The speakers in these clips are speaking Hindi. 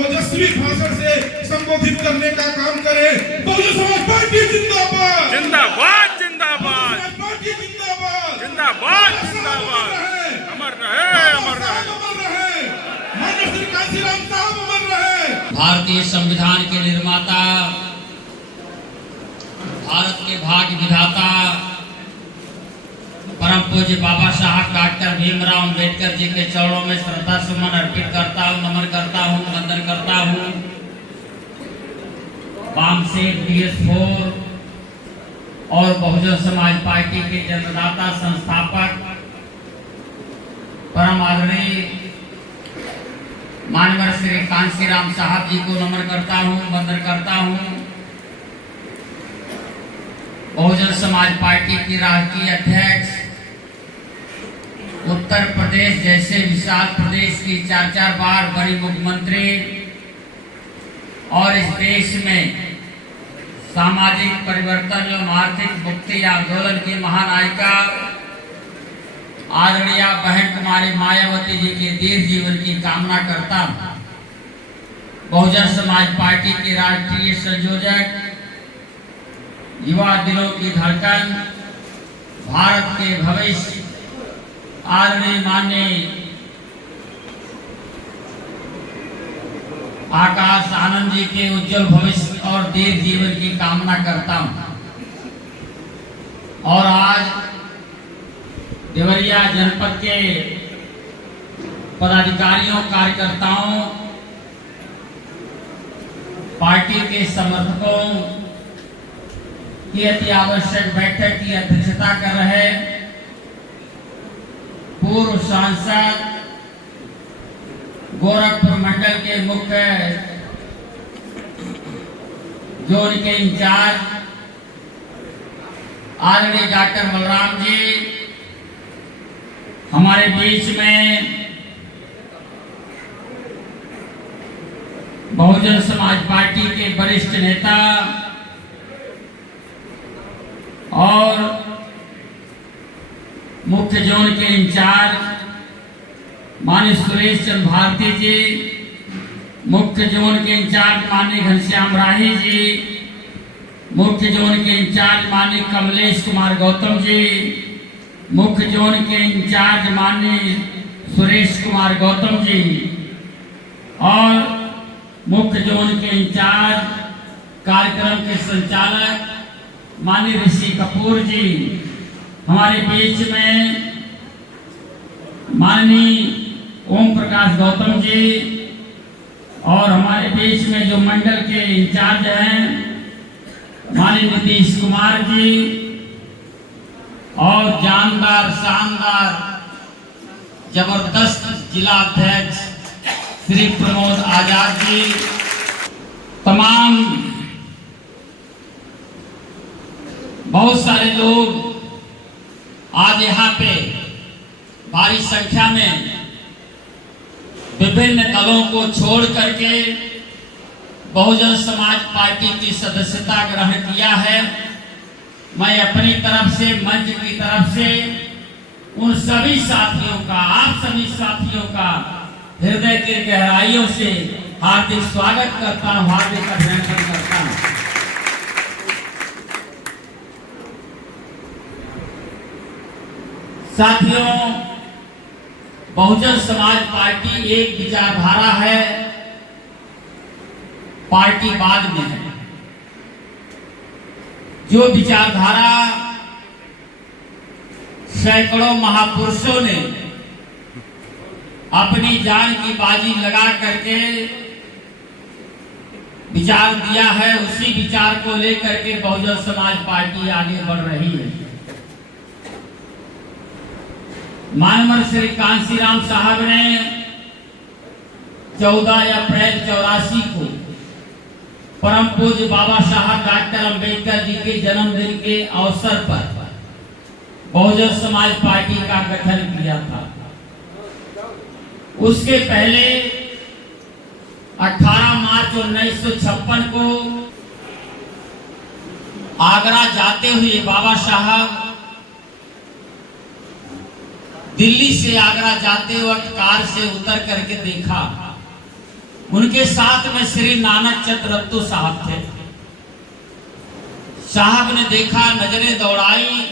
ओजस्वी भाषण से संबोधित करने का काम करें। बहुजन समाज पार्टी जिंदाबाद जिंदाबाद जिंदाबाद पार्टी जिंदाबाद जिंदाबाद जिंदाबाद अमर रहे अमर रहे अमर रहे माननीय श्री कांशीराम साहब अमर रहे। भारतीय संविधान के निर्माता, भारत के भाग्य विधाता परम पूज्य बाबा साहब डॉक्टर भीमराव अंबेडकर जी के चरणों में श्रद्धा सुमन अर्पित करता हूँ, नमन करता हूँ, वंदन करता हूँ। वामसेन DS4 और बहुजन समाज पार्टी के जन्मदाता संस्थापक परम आदरणीय माननीय श्री कांशीराम साहब जी को नमन करता हूँ, वंदन करता हूँ। बहुजन समाज पार्टी की राष्ट्रीय अध्यक्ष, उत्तर प्रदेश जैसे विशाल प्रदेश की 4-4 बार बड़ी मुख्यमंत्री और इस देश में सामाजिक परिवर्तन एवं आर्थिक मुक्ति आंदोलन की महानायिका आदरणीय बहन कुमारी मायावती जी के दीर्घ जीवन की कामना करता हूँ। बहुजन समाज पार्टी के राष्ट्रीय संयोजक, युवा दिलों की धड़कन, भारत के भविष्य आदरणीय माननीय आकाश आनंद जी के उज्जवल भविष्य और दीर्घ जीवन की कामना करता हूं। और आज देवरिया जनपद के पदाधिकारियों, कार्यकर्ताओं, पार्टी के समर्थकों की अति आवश्यक बैठक की अध्यक्षता कर रहे पूर्व सांसद, गोरखपुर मंडल के मुख्य जोन के इंचार्ज आदरणीय डॉक्टर बलराम जी, हमारे बीच में बहुजन समाज पार्टी के वरिष्ठ नेता और मुख्य जोन के इंचार्ज माननीय सुरेश चंद्र भारती जी, मुख्य जोन के इंचार्ज माननीय घनश्याम राही जी, मुख्य जोन के इंचार्ज माननीय कमलेश कुमार गौतम जी, मुख्य जोन के इंचार्ज माननीय सुरेश कुमार गौतम जी और मुख्य जोन के इंचार्ज कार्यक्रम के संचालक माननीय ऋषि कपूर जी, हमारे बीच में माननीय ओम प्रकाश गौतम जी और हमारे बीच में जो मंडल के इंचार्ज हैं माननीय नीतीश कुमार जी और जानदार, शानदार, जबरदस्त जिला अध्यक्ष श्री प्रमोद आजाद जी, तमाम बहुत सारे लोग आज यहाँ पे भारी संख्या में विभिन्न दलों को छोड़ करके बहुजन समाज पार्टी की सदस्यता ग्रहण किया है। मैं अपनी तरफ से, मंच की तरफ से उन सभी साथियों का, आप सभी साथियों का हृदय के गहराइयों से हार्दिक स्वागत करता हूं, हार्दिक अभिनंदन करता हूं। साथियों, बहुजन समाज पार्टी एक विचारधारा है, पार्टी बाद में है। जो विचारधारा सैकड़ों महापुरुषों ने अपनी जान की बाजी लगा करके विचार दिया है, उसी विचार को लेकर के बहुजन समाज पार्टी आगे बढ़ रही है। माननीय श्री कांशीराम साहब ने 14 अप्रैल 84 को परम पूज्य बाबा साहब डॉक्टर अंबेडकर जी के जन्मदिन के अवसर पर बहुजन समाज पार्टी का गठन किया था। उसके पहले 18 मार्च 1956 को आगरा जाते हुए बाबा साहब दिल्ली से आगरा जाते वक्त कार से उतर करके देखा उनके साथ में श्री नानक चंद रत्तू साहब थे। साहब ने देखा, नजरें दौड़ाई,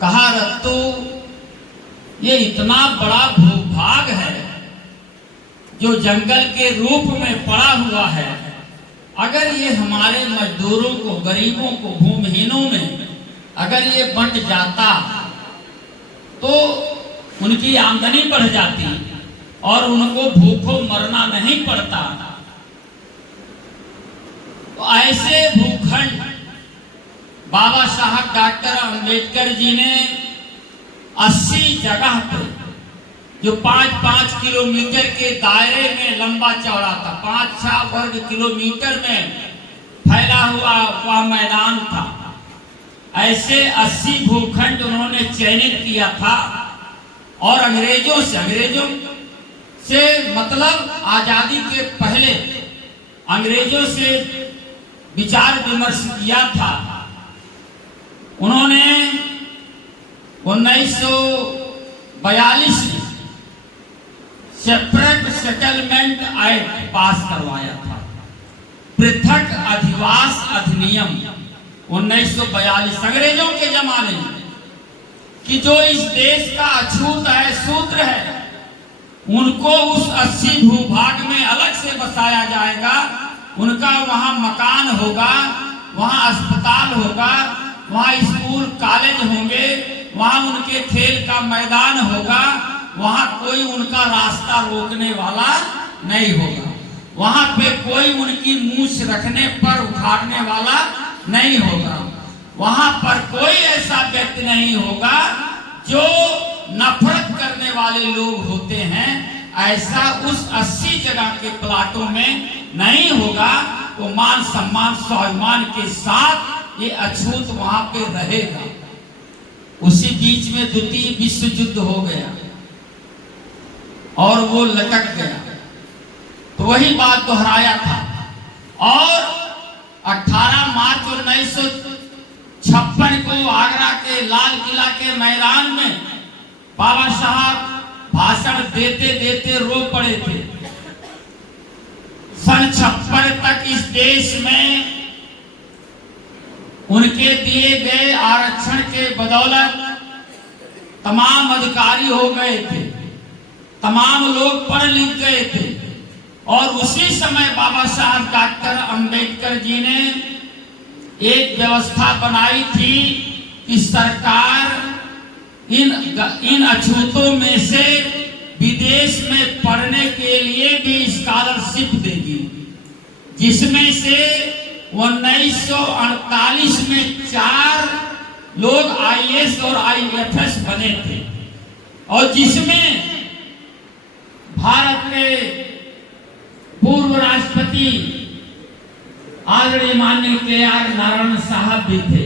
कहा रत्तू ये इतना बड़ा भूभाग है जो जंगल के रूप में पड़ा हुआ है, अगर ये हमारे मजदूरों को, गरीबों को, भूमिहीनों में अगर ये बंट जाता तो उनकी आमदनी बढ़ जाती और उनको भूखों मरना नहीं पड़ता। तो ऐसे भूखंड बाबा साहब डॉक्टर अंबेडकर जी ने 80 जगह पर, जो 5-5 किलोमीटर के दायरे में लंबा चौड़ा था, 5-6 वर्ग किलोमीटर में फैला हुआ वह मैदान था, ऐसे 80 भूखंड उन्होंने चयनित किया था। और अंग्रेजों से मतलब आजादी के पहले अंग्रेजों से विचार विमर्श किया था। उन्होंने 1942 में सेपरेट सेटलमेंट एक्ट पास करवाया था, पृथक अधिवास अधिनियम 1942 अंग्रेजों के जमाने में, कि जो इस देश का अछूत है, सूत्र है, उनको उस 80 भूभाग में अलग से बसाया जाएगा। उनका वहां मकान होगा, वहां अस्पताल होगा, वहां स्कूल कॉलेज होंगे, वहां उनके खेल का मैदान होगा, वहां कोई उनका रास्ता रोकने वाला नहीं होगा, वहां पे कोई उनकी मूछ रखने पर उखाड़ने वाला नहीं होगा, वहां पर कोई ऐसा व्यक्ति नहीं होगा जो नफरत करने वाले लोग होते हैं, ऐसा उस 80 जगह के प्लाटों में नहीं होगा। वो मान सम्मान स्वाभिमान के साथ ये अछूत वहां पे रहेगा। उसी बीच में द्वितीय विश्व युद्ध हो गया और वो लटक गया, तो वही बात दोहराया था। और 18 मार्च 1956 को आगरा के लाल किला के मैदान में बाबा साहब भाषण देते देते रो पड़े थे। सन 56 तक इस देश में उनके दिए गए आरक्षण के बदौलत तमाम अधिकारी हो गए थे, तमाम लोग पढ़ लिख गए थे। और उसी समय बाबा साहब डॉक्टर अंबेडकर जी ने एक व्यवस्था बनाई थी कि सरकार इन अछूतों में से विदेश में पढ़ने के लिए भी स्कॉलरशिप देगी, जिसमें से 1948 में 4 लोग IAS और IFS बने थे, और जिसमें भारत के पूर्व राष्ट्रपति आदरणीय माननीय KR नारायण साहब भी थे,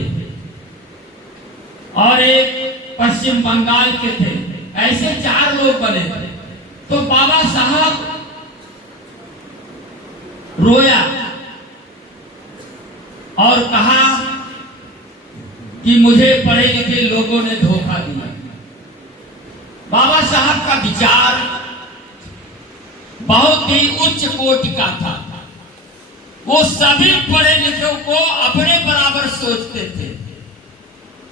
और एक पश्चिम बंगाल के थे। ऐसे 4 लोग बने थे। तो बाबा साहब रोया और कहा कि मुझे पढ़े लिखे लोगों ने धोखा दिया। बाबा साहब का विचार बहुत ही उच्च कोटि का था। वो सभी पढ़े लिखे को अपने बराबर सोचते थे,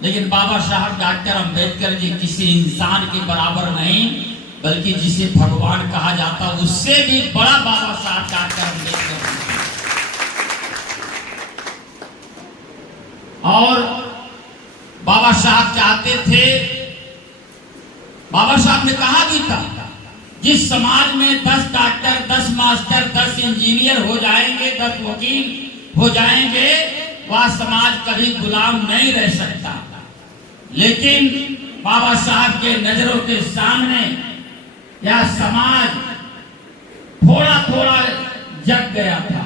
लेकिन बाबा साहब डॉक्टर अंबेडकर जी किसी इंसान के बराबर नहीं, बल्कि जिसे भगवान कहा जाता उससे भी बड़ा बाबा साहब डॉक्टर अंबेडकर। और बाबा साहब चाहते थे, बाबा साहब ने कहा भी था, जिस समाज में 10 डॉक्टर, 10 मास्टर, 10 इंजीनियर हो जाएंगे, 10 वकील हो जाएंगे, वह समाज कभी गुलाम नहीं रह सकता। लेकिन बाबा साहब के नजरों के सामने यह समाज थोड़ा थोड़ा जग गया था,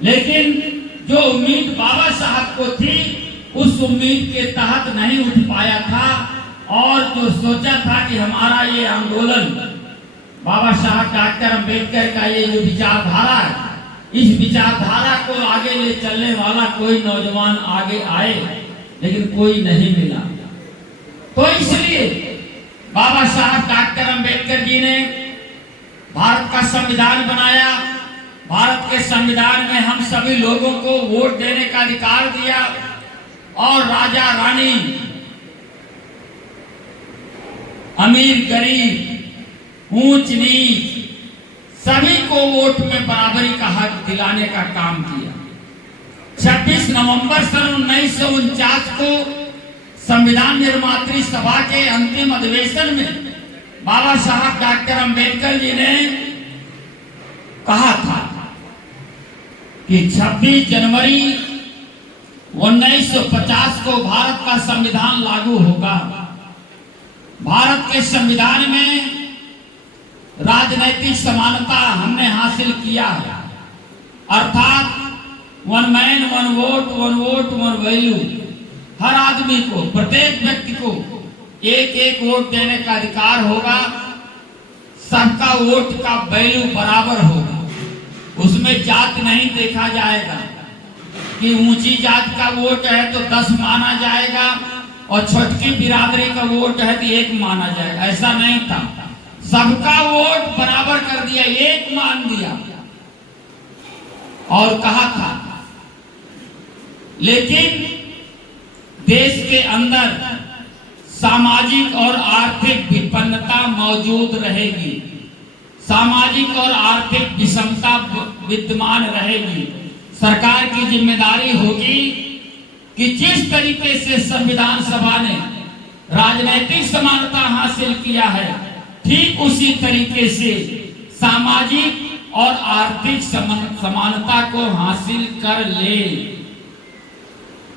लेकिन जो उम्मीद बाबा साहब को थी उस उम्मीद के तहत नहीं उठ पाया था। और जो सोचा था कि हमारा ये आंदोलन, बाबा साहब डॉक्टर अंबेडकर का ये जो विचारधारा है, इस विचारधारा को आगे ले चलने वाला कोई नौजवान आगे आए, लेकिन कोई नहीं मिला। तो इसलिए बाबा साहब डॉक्टर अंबेडकर जी ने भारत का संविधान बनाया, भारत के संविधान में हम सभी लोगों को वोट देने का अधिकार दिया और राजा रानी, अमीर गरीब, ऊंच नीच सभी को वोट में बराबरी का हक दिलाने का काम किया। 26 नवंबर सन 1949 को संविधान निर्मात्री सभा के अंतिम अधिवेशन में बाबा साहब डॉक्टर अंबेडकर जी ने कहा था कि 26 जनवरी 1950 को भारत का संविधान लागू होगा। भारत के संविधान में राजनीतिक समानता हमने हासिल किया है, अर्थात one man one vote one value. हर आदमी को, प्रत्येक व्यक्ति को एक एक वोट देने का अधिकार होगा। सबका वोट का वैल्यू बराबर होगा। उसमें जात नहीं देखा जाएगा कि ऊंची जात का वोट है तो 10 माना जाएगा और छोटकी बिरादरी का वोट है तो 1 माना जाएगा। ऐसा नहीं था, सबका वोट बराबर कर दिया, 1 मान दिया और कहा था लेकिन देश के अंदर सामाजिक और आर्थिक विपन्नता मौजूद रहेगी, सामाजिक और आर्थिक विषमता विद्यमान रहेगी। सरकार की जिम्मेदारी होगी कि जिस तरीके से संविधान सभा ने राजनीतिक समानता हासिल किया है, ठीक उसी तरीके से सामाजिक और आर्थिक समानता को हासिल कर ले।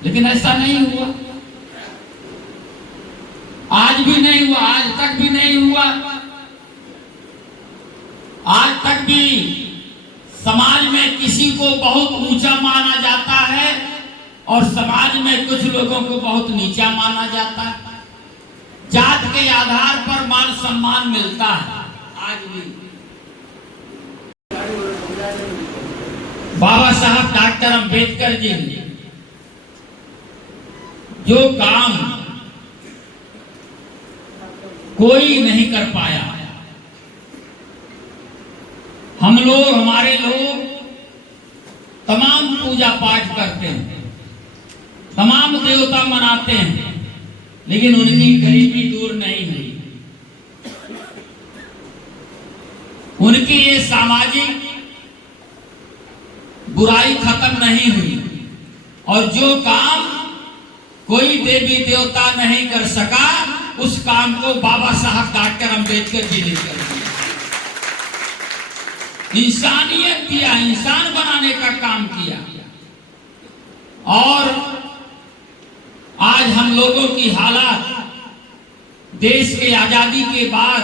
लेकिन ऐसा नहीं हुआ, आज भी नहीं हुआ, आज तक भी नहीं हुआ। आज तक भी समाज में किसी को बहुत ऊंचा माना जाता है और समाज में कुछ लोगों को बहुत नीचा माना जाता है। जात के आधार पर मान सम्मान मिलता है आज भी। बाबा साहब डॉक्टर अंबेडकर जी ने जो काम कोई नहीं कर पाया, हम लोग, हमारे लोग तमाम पूजा पाठ करते हैं, तमाम देवता मनाते हैं, लेकिन उनकी गरीबी दूर नहीं हुई, उनकी ये सामाजिक बुराई खत्म नहीं हुई। और जो काम कोई देवी देवता नहीं कर सका, उस काम को बाबा साहब डॉक्टर अंबेडकर जी ने कर दिया। इंसानियत दिया, इंसान बनाने का काम किया। और आज हम लोगों की हालात, देश के आजादी के बाद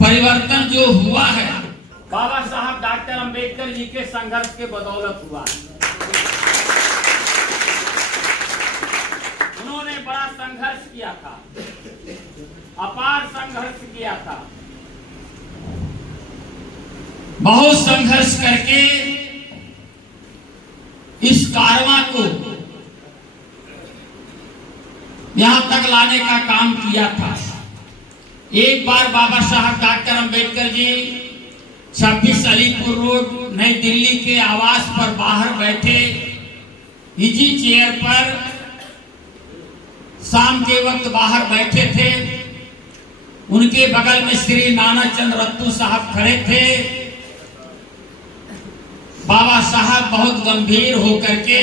परिवर्तन जो हुआ है, बाबा साहब डॉक्टर अंबेडकर जी के संघर्ष के बदौलत हुआ है। उन्होंने बड़ा संघर्ष किया था, अपार संघर्ष किया था। बहुत संघर्ष करके इस कारवां को यहां तक लाने का काम किया था। एक बार बाबा साहब डॉक्टर अंबेडकर जी 26 अलीपुर रोड नई दिल्ली के आवास पर बाहर बैठे, इजी चेयर पर शाम के वक्त बाहर बैठे थे। उनके बगल में श्री नाना चंद रत्तू साहब खड़े थे। बाबा साहब बहुत गंभीर होकर के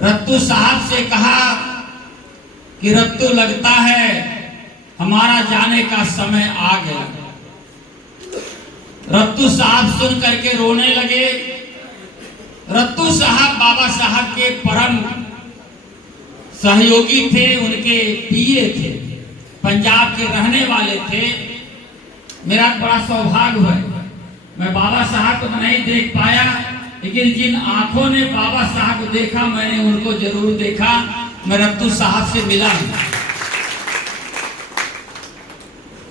रत्तू साहब से कहा कि रत्तू, लगता है हमारा जाने का समय आ गया। रत्तू साहब सुन करके रोने लगे। रत्तू साहब बाबा साहब के परम सहयोगी थे, उनके पीए थे, पंजाब के रहने वाले थे। मेरा बड़ा सौभाग्य है, मैं बाबा साहब को नहीं देख पाया, लेकिन जिन आंखों ने बाबा साहब को देखा, मैंने उनको जरूर देखा। मैं रत्तू साहब से मिला हूं।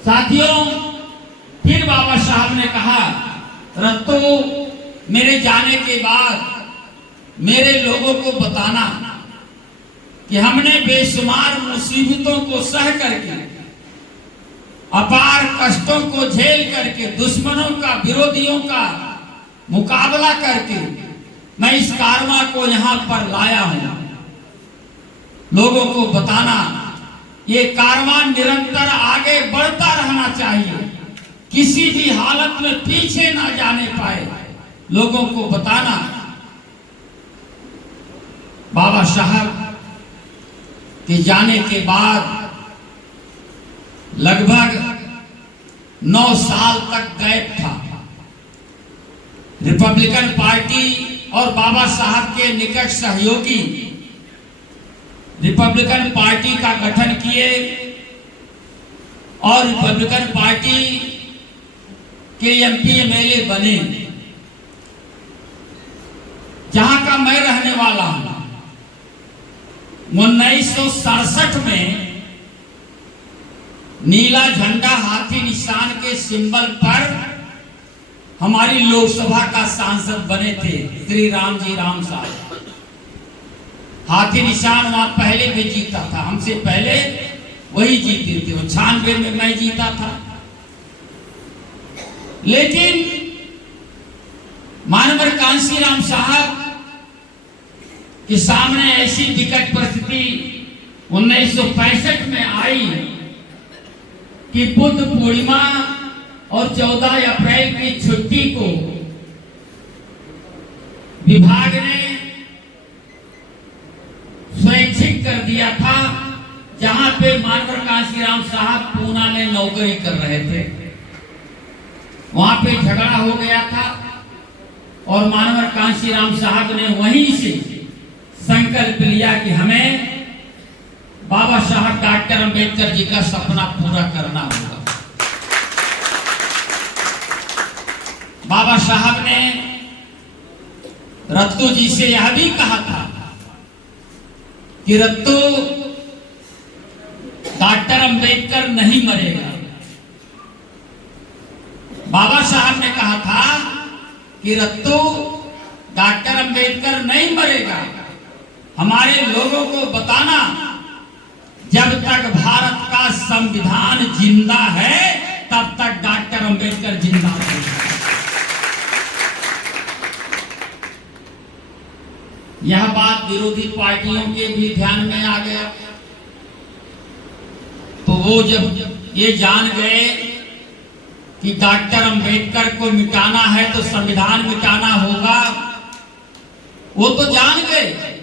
साथियों, फिर बाबा साहब ने कहा, रत्तू, मेरे जाने के बाद मेरे लोगों को बताना कि हमने बेशुमार मुसीबतों को सह करके अपार कष्टों को झेल करके, दुश्मनों का, विरोधियों का मुकाबला करके मैं इस कारवां को यहां पर लाया हूं। लोगों को बताना, ये कारवां निरंतर आगे बढ़ता रहना चाहिए, किसी भी हालत में पीछे ना जाने पाए। लोगों को बताना, बाबा साहब के जाने के बाद लगभग 9 साल तक गैप था। रिपब्लिकन पार्टी और बाबा साहब के निकट सहयोगी रिपब्लिकन पार्टी का गठन किए और रिपब्लिकन पार्टी के एमपी एमएलए बने। जहां का मैं रहने वाला हूं, 1967 में नीला झंडा हाथी निशान के सिंबल पर हमारी लोकसभा का सांसद बने थे श्री राम जी राम साहब। हाथी निशान वहां पहले भी जीता था, हमसे पहले वही जीते थे। 96 में मैं जीता था। लेकिन मानवर कांशीराम साहब के सामने ऐसी विकट परिस्थिति 1965 में आई कि बुद्ध पूर्णिमा और 14 अप्रैल की छुट्टी को विभाग ने स्वैच्छिक कर दिया था, जहां पे मानवर कांशीराम साहब पूना में नौकरी कर रहे थे। वहां पे झगड़ा हो गया था और मानवर कांशीराम साहब ने वहीं से संकल्प लिया कि हमें बाबा साहब डॉक्टर अंबेडकर जी का सपना पूरा करना होगा। बाबा साहब ने रत्तू जी से यह भी कहा था कि रत्तू, डॉक्टर अंबेडकर नहीं मरेगा। बाबा साहब ने कहा था कि रत्तू, डॉक्टर अंबेडकर नहीं मरेगा। हमारे लोगों को बताना, जब तक भारत का संविधान जिंदा है तब तक डॉक्टर अंबेडकर जिंदा रहेगा। यह बात विरोधी पार्टियों के भी ध्यान में आ गया, तो वो जब ये जान गए कि डॉक्टर अंबेडकर को मिटाना है तो संविधान मिटाना होगा, वो तो जान गए।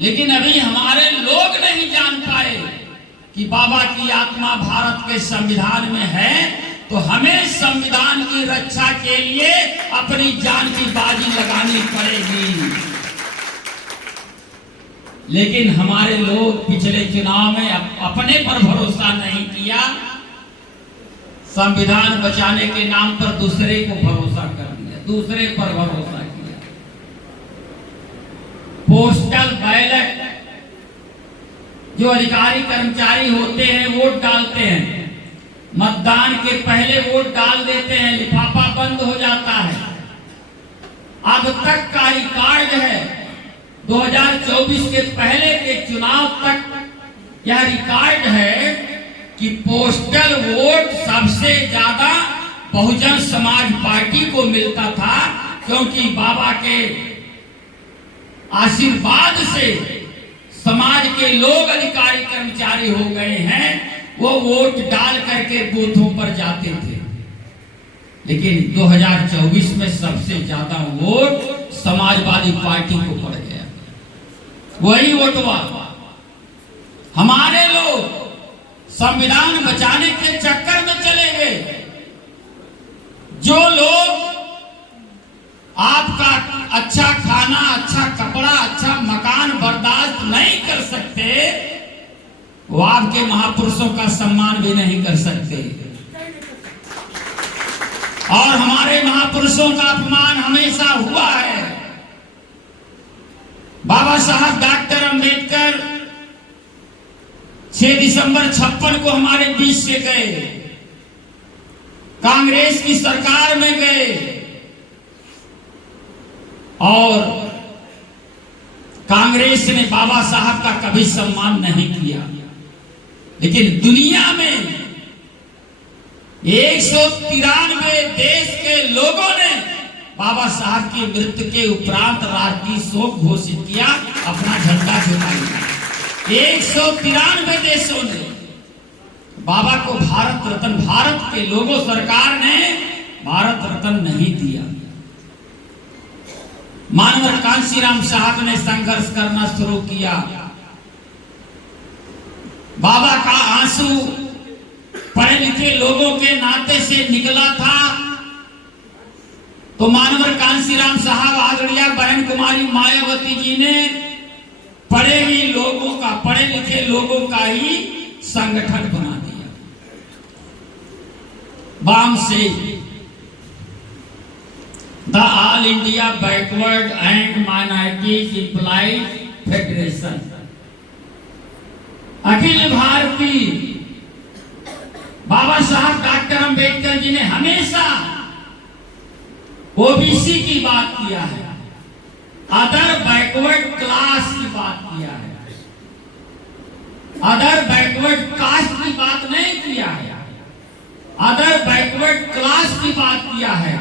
लेकिन अभी हमारे लोग नहीं जान पाए कि बाबा की आत्मा भारत के संविधान में है, तो हमें संविधान की रक्षा के लिए अपनी जान की बाजी लगानी पड़ेगी। लेकिन हमारे लोग पिछले चुनाव में अपने पर भरोसा नहीं किया, संविधान बचाने के नाम पर दूसरे को भरोसा कर दिया, दूसरे पर भरोसा किया। पोस्टल बैलेट, जो अधिकारी कर्मचारी होते हैं वोट डालते हैं, मतदान के पहले वोट डाल देते हैं, लिफाफा बंद हो जाता है। अब तक का रिकॉर्ड है, 2024 के पहले के चुनाव तक यह रिकॉर्ड है कि पोस्टल वोट सबसे ज्यादा बहुजन समाज पार्टी को मिलता था, क्योंकि बाबा के आशीर्वाद से समाज के लोग अधिकारी कर्मचारी हो गए हैं, वो वोट डाल करके बूथों पर जाते थे। लेकिन 2024 में सबसे ज्यादा वोट समाजवादी पार्टी को पड़ गया, वही वोटवा। हमारे लोग संविधान बचाने के चक्कर में चले गए। जो लोग आपका अच्छा खाना, अच्छा कपड़ा, अच्छा मकान बर्दाश्त नहीं कर सकते, वो आपके महापुरुषों का सम्मान भी नहीं कर सकते। और हमारे महापुरुषों का अपमान हमेशा हुआ है। बाबा साहब डॉक्टर अंबेडकर 6 दिसंबर 56 को हमारे बीच से गए, कांग्रेस की सरकार में गए और कांग्रेस ने बाबा साहब का कभी सम्मान नहीं किया। लेकिन दुनिया में 193 देश के लोगों ने बाबा साहब की मृत्यु के उपरांत राष्ट्रीय शोक घोषित किया, अपना झंडा झुका लिया। 193 देशों ने बाबा को भारत रत्न, भारत के लोगों, सरकार ने भारत रत्न नहीं दिया। मानवर कांशीराम साहब ने संघर्ष करना शुरू किया। बाबा का आंसू पढ़े लिखे लोगों के नाते से निकला था, तो मानवर कांशीराम साहब, आदरणीय बहन कुमारी मायावती जी ने पढ़े लिखे लोगों का ही संगठन बना दिया। BAMCEF the All India Backward and Minorities Employees Federation, अखिल भारतीय। बाबा साहब डॉक्टर अंबेडकर जी ने हमेशा ओबीसी की बात किया है, अदर बैकवर्ड क्लास की बात किया है, अदर बैकवर्ड कास्ट की बात नहीं किया है, अदर बैकवर्ड क्लास की बात किया है।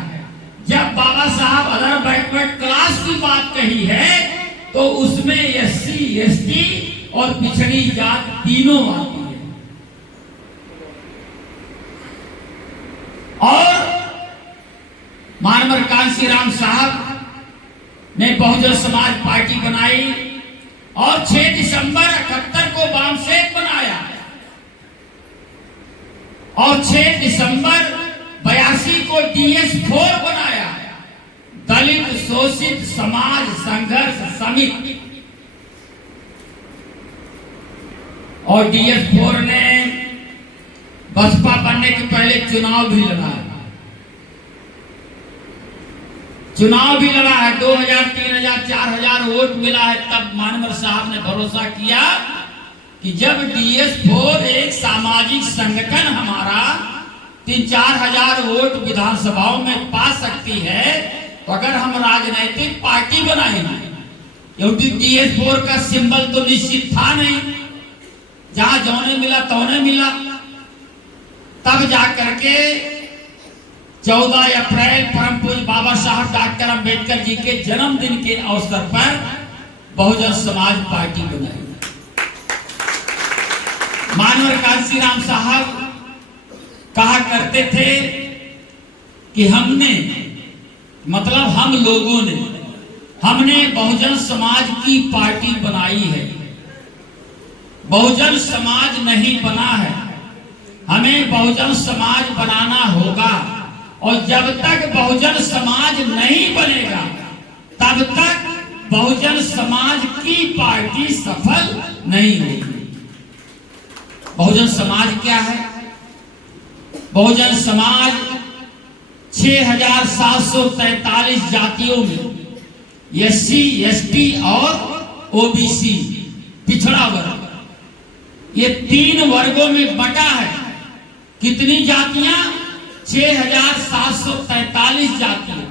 जब बाबा साहब अदर बैकवर्ड क्लास की बात कही है तो उसमें एससी, एसटी और पिछड़ी जात तीनों आती है। और मानवर कांशीराम साहब ने बहुजन समाज पार्टी बनाई और 6 दिसंबर 78 को वामसेक बनाया और 6 दिसंबर 82 को DS4 बनाया, दलित शोषित समाज संघर्ष समिति। और DS4 ने बसपा बनने के पहले चुनाव भी लड़ा है। 2000, 3000, 4000 वोट मिला है। तब मानवर साहब ने भरोसा किया कि जब DS4 एक सामाजिक संगठन हमारा 3-4 हजार वोट विधानसभाओं में पा सकती है, तो अगर हम राजनीतिक पार्टी बनाएंगे, क्योंकि DS4 का सिंबल तो निश्चित था नहीं, जहां जौने मिला तौने मिला। तब जाकर के 14 अप्रैल परम पूज्य बाबा साहब डॉक्टर अंबेडकर जी के जन्मदिन के अवसर पर बहुजन समाज पार्टी बनाई। मानवर कांशीराम साहब कहा करते थे कि हमने, मतलब हम लोगों ने, हमने बहुजन समाज की पार्टी बनाई है, बहुजन समाज नहीं बना है, हमें बहुजन समाज बनाना होगा। और जब तक बहुजन समाज नहीं बनेगा तब तक बहुजन समाज की पार्टी सफल नहीं होगी। बहुजन समाज क्या है? बहुजन समाज 6743 जातियों में SC, ST और OBC पिछड़ा वर्ग, ये 3 वर्गों में बटा है। कितनी जातियां? 6743 जातियां।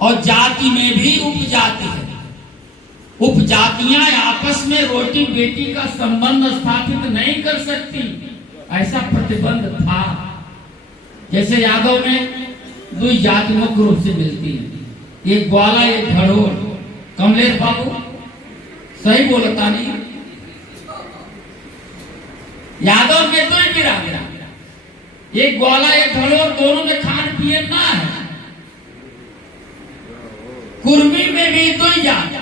और जाति में भी उपजाति है। उपजातियां आपस में रोटी बेटी का संबंध स्थापित नहीं कर सकती, ऐसा प्रतिबंध था। जैसे यादव में 2 जाति मुख्य रूप से मिलती है, एक ग्वाला, एक धड़ोर। कमलेश बाबू सही बोलता नहीं? यादव में 2 बिरादरी, एक ग्वाला एक धड़ोर, दोनों में खान पियन ना है। कुर्मी में भी 2 जाति,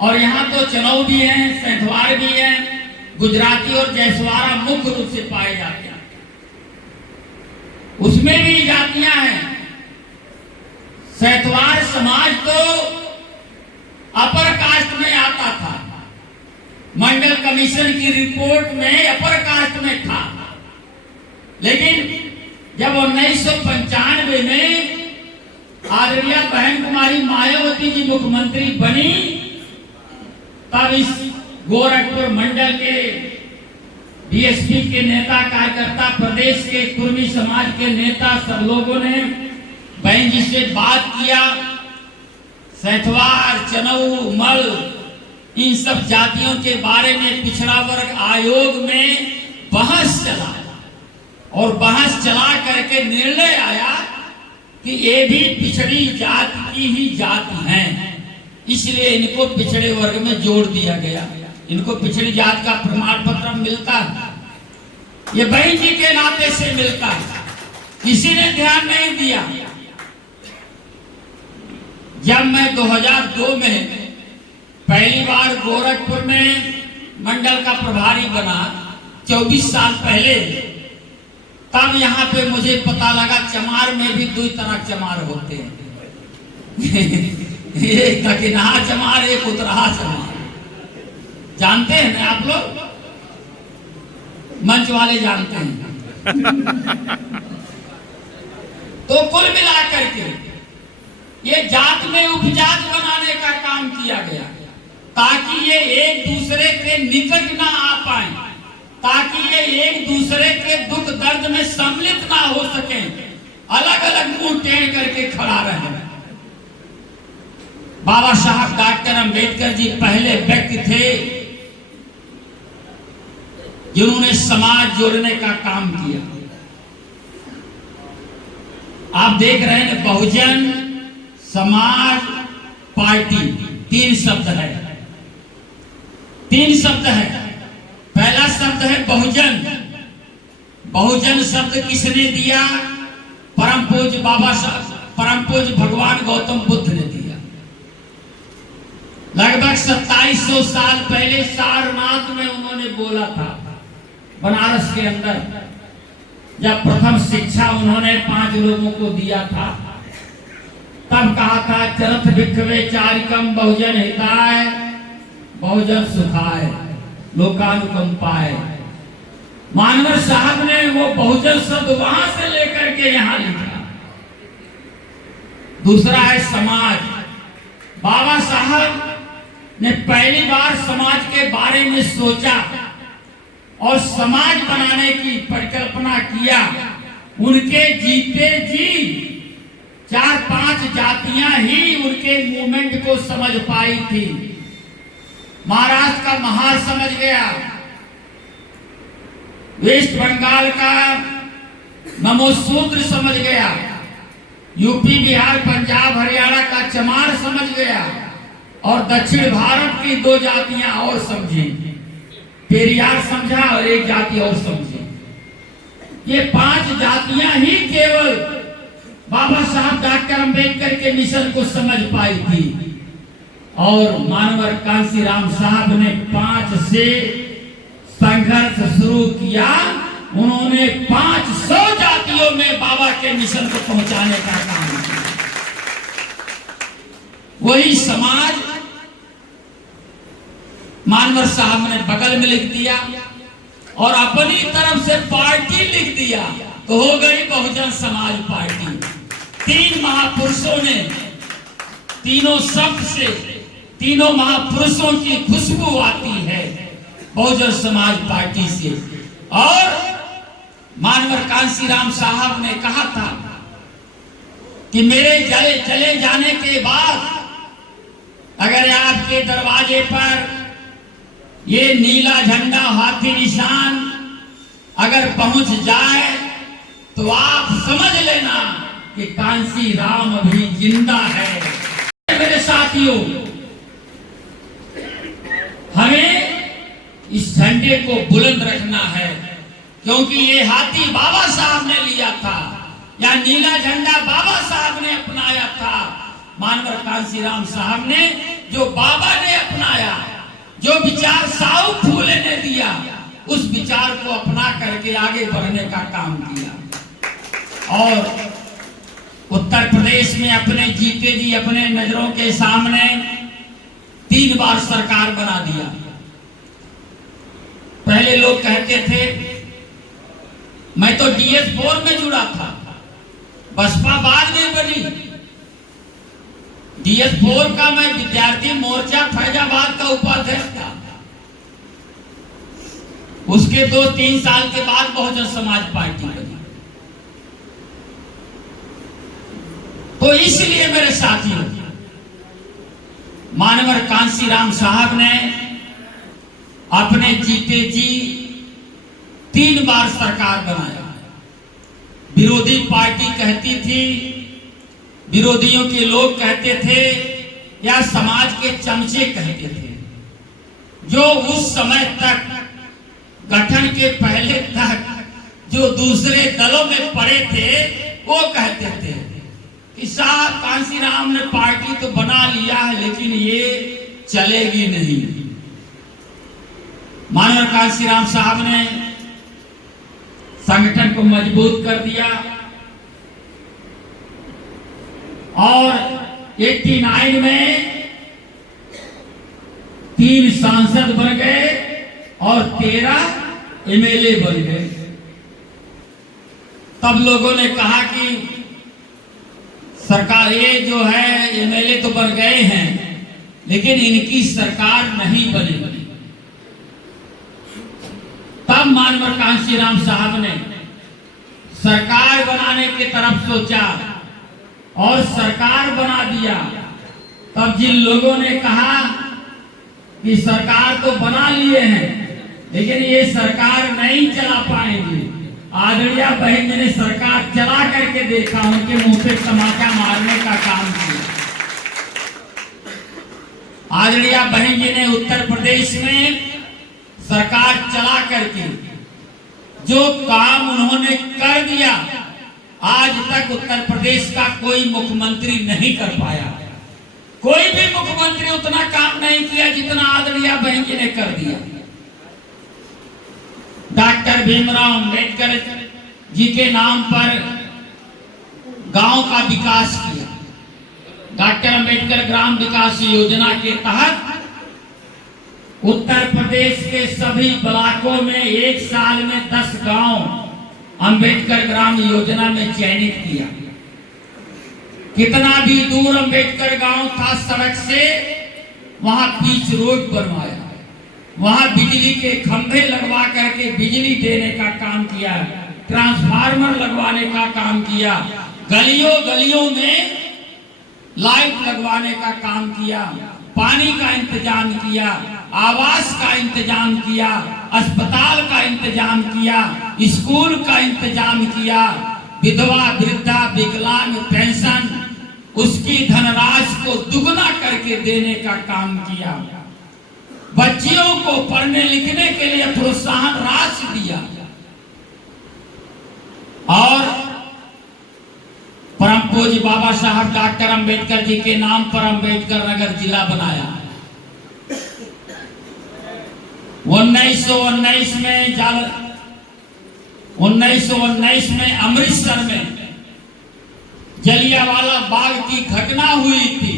और यहाँ तो चनौ भी हैं, सैंथवार भी हैं, गुजराती और जैसवारा मुख्य रूप से पाए जाते हैं। उसमें भी जातियां हैं। सैंथवार समाज तो अपर कास्ट में आता था, मंडल कमीशन की रिपोर्ट में अपर कास्ट में था। लेकिन जब 1995 में आदरणीय बहन कुमारी मायावती जी मुख्यमंत्री बनी, तब इस गोरखपुर मंडल के बीएसपी के नेता, कार्यकर्ता, प्रदेश के कुर्मी समाज के नेता, सब लोगों ने बहन जी से बात किया। सैंथवार, चनऊ, मल, इन सब जातियों के बारे में पिछड़ा वर्ग आयोग में बहस चला, और बहस चला करके निर्णय आया कि ये भी पिछड़ी जात की ही जात हैं, इसलिए इनको पिछड़े वर्ग में जोड़ दिया गया। इनको पिछड़ी जात का प्रमाण पत्र मिलता है, ये बहन जी के नाते से मिलता है, किसी ने ध्यान नहीं दिया। जब मैं 2002 में पहली बार गोरखपुर में मंडल का प्रभारी बना, 24 साल पहले, तब यहाँ पे मुझे पता लगा चमार में भी दो तरह चमार होते हैं एक दक्षिणा चमार, एक उत्तरहा चमार। जानते हैं ना आप लोग? मंच वाले जानते हैं तो कुल मिलाकर के ये जात में उपजात बनाने का काम किया गया, ताकि ये एक दूसरे के निकट ना आ पाए, ताकि ये एक दूसरे के दुख दर्द में सम्मिलित ना हो सके, अलग अलग मुंह टेढ़ करके खड़ा रहे। बाबा साहब डॉक्टर अंबेडकर जी पहले व्यक्ति थे जिन्होंने समाज जोड़ने का काम किया। आप देख रहे हैं बहुजन समाज पार्टी, तीन शब्द है, तीन शब्द है। पहला शब्द है बहुजन। बहुजन शब्द किसने दिया? परम पूज्य बाबा साहब, परम पूज्य भगवान गौतम बुद्ध ने दिया। लगभग 2700 साल पहले सारनाथ में उन्होंने बोला था, बनारस के अंदर, जब प्रथम शिक्षा उन्होंने 5 लोगों को दिया था, तब कहा था चरत भिक्षवे चारिकम बहुजन हिताय बहुजन सुखाय लोकानुकंपाय। मानवर साहब ने वो बहुजन शब्द वहां से लेकर के यहां लिखा। दूसरा है समाज। बाबा साहब ने पहली बार समाज के बारे में सोचा और समाज बनाने की परिकल्पना किया। उनके जीते जी 4-5 जातियां ही उनके मूवमेंट को समझ पाई थी। महाराष्ट्र का महार समझ गया, वेस्ट बंगाल का नमोशूद्र समझ गया, यूपी बिहार पंजाब हरियाणा का चमार समझ गया, और दक्षिण भारत की 2 जातियां और समझी, पेरियार समझा और एक जाति और समझी। ये 5 जातियां ही केवल बाबा साहब डॉक्टर अंबेडकर के मिशन को समझ पाई थी, और मानवर कांसीराम साहब ने 5 से संघर्ष शुरू किया। उन्होंने 500 जातियों में बाबा के मिशन को पहुंचाने का काम किया। वही समाज मानवर साहब ने बगल में लिख दिया और अपनी तरफ से पार्टी लिख दिया, तो हो गई बहुजन समाज पार्टी। 3 महापुरुषों ने, तीनों शब्द से तीनों महापुरुषों की खुशबू आती है बहुजन समाज पार्टी से। और मानवर कांसीराम साहब ने कहा था कि मेरे चले जाने के बाद अगर आपके दरवाजे पर ये नीला झंडा हाथी निशान अगर पहुंच जाए तो आप समझ लेना कि कांसीराम अभी जिंदा है। मेरे साथियों, हमें इस झंडे को बुलंद रखना है, क्योंकि ये हाथी बाबा साहब ने लिया था, या नीला झंडा बाबा साहब ने अपनाया था। मानवर कांसीराम साहब ने जो बाबा ने अपनाया, जो विचार साहू फूले ने दिया, उस विचार को अपना करके आगे बढ़ने का काम किया। और उत्तर प्रदेश में अपने जीते जी अपने नजरों के सामने 3 बार सरकार बना दिया। पहले लोग कहते थे, मैं तो DS4 में जुड़ा था, बसपा बाद में बनी। DS4 का मैं विद्यार्थी मोर्चा फैजाबाद का उपाध्यक्ष था। उसके 2-3 साल के बाद बहुजन समाज पार्टी बनी। तो इसलिए मेरे साथियों, मानवर कांसीराम साहब ने अपने जीते जी 3 बार सरकार बनाया। विरोधी पार्टी कहती थी, विरोधियों के लोग कहते थे या समाज के चमचे कहते थे, जो उस समय तक गठन के पहले तक जो दूसरे दलों में पड़े थे, वो कहते थे कि साहब कांशीराम ने पार्टी तो बना लिया है लेकिन ये चलेगी नहीं। माननीय कांशीराम साहब ने संगठन को मजबूत कर दिया और 89 में 3 सांसद बन गए और 13 एमएलए बन गए। तब लोगों ने कहा कि सरकार ये जो है एमएलए तो बन गए हैं लेकिन इनकी सरकार नहीं बनेगी। तब माननीय कांशीराम साहब ने सरकार बनाने की तरफ सोचा और सरकार बना दिया। तब जिन लोगों ने कहा कि सरकार तो बना लिए हैं लेकिन ये सरकार नहीं चला पाएंगे, आदरणीय बहन जी ने सरकार चला करके देखा, उनके मुंह पे तमाचा मारने का काम किया। आदरणीय बहन जी ने उत्तर प्रदेश में सरकार चला करके जो काम उन्होंने कर दिया, आज तक उत्तर प्रदेश का कोई मुख्यमंत्री नहीं कर पाया। कोई भी मुख्यमंत्री उतना काम नहीं किया जितना आदरणीय बहन जी ने कर दिया। डॉक्टर भीमराव अंबेडकर जी के नाम पर गांव का विकास किया। डॉक्टर अंबेडकर ग्राम विकास योजना के तहत उत्तर प्रदेश के सभी ब्लॉकों में एक साल में 10 गांव अंबेडकर ग्राम योजना में चयनित किया। कितना भी दूर अंबेडकर गांव था सड़क से, वहां पिच रोड बनवाया, वहां बिजली के खंभे लगवा करके बिजली देने का काम किया, ट्रांसफार्मर लगवाने का काम किया, गलियों गलियों में लाइट लगवाने का काम किया, पानी का इंतजाम किया, आवास का इंतजाम किया, अस्पताल का इंतजाम किया, स्कूल का इंतजाम किया, विधवा वृद्धा विकलांग पेंशन उसकी धनराशि को दुगना करके देने का काम किया, बच्चियों को पढ़ने लिखने के लिए प्रोत्साहन राशि दिया और परम पूज्य बाबा साहब डॉक्टर अंबेडकर जी के नाम पर अंबेडकर नगर जिला बनाया। 1919 में अमृतसर में जलियांवाला बाग की घटना हुई थी।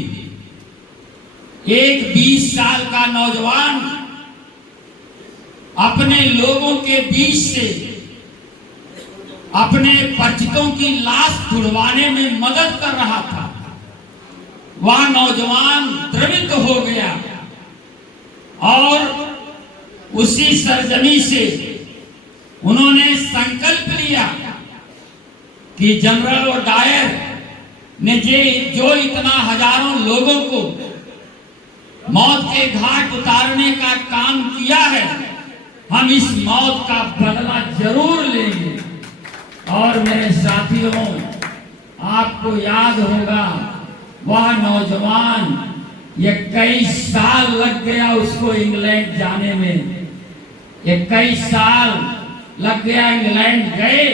एक 20 साल का नौजवान अपने लोगों के बीच से अपने परिचितों की लाश छुड़वाने में मदद कर रहा था। वह नौजवान द्रवित हो गया और उसी सरजमी से उन्होंने संकल्प लिया कि जनरल और डायर ने जो इतना हजारों लोगों को मौत के घाट उतारने का काम किया है, हम इस मौत का बदला जरूर लेंगे। और मेरे साथियों, आपको याद होगा वह नौजवान 21 साल लग गया उसको इंग्लैंड जाने में, 21 साल लग गया। इंग्लैंड गए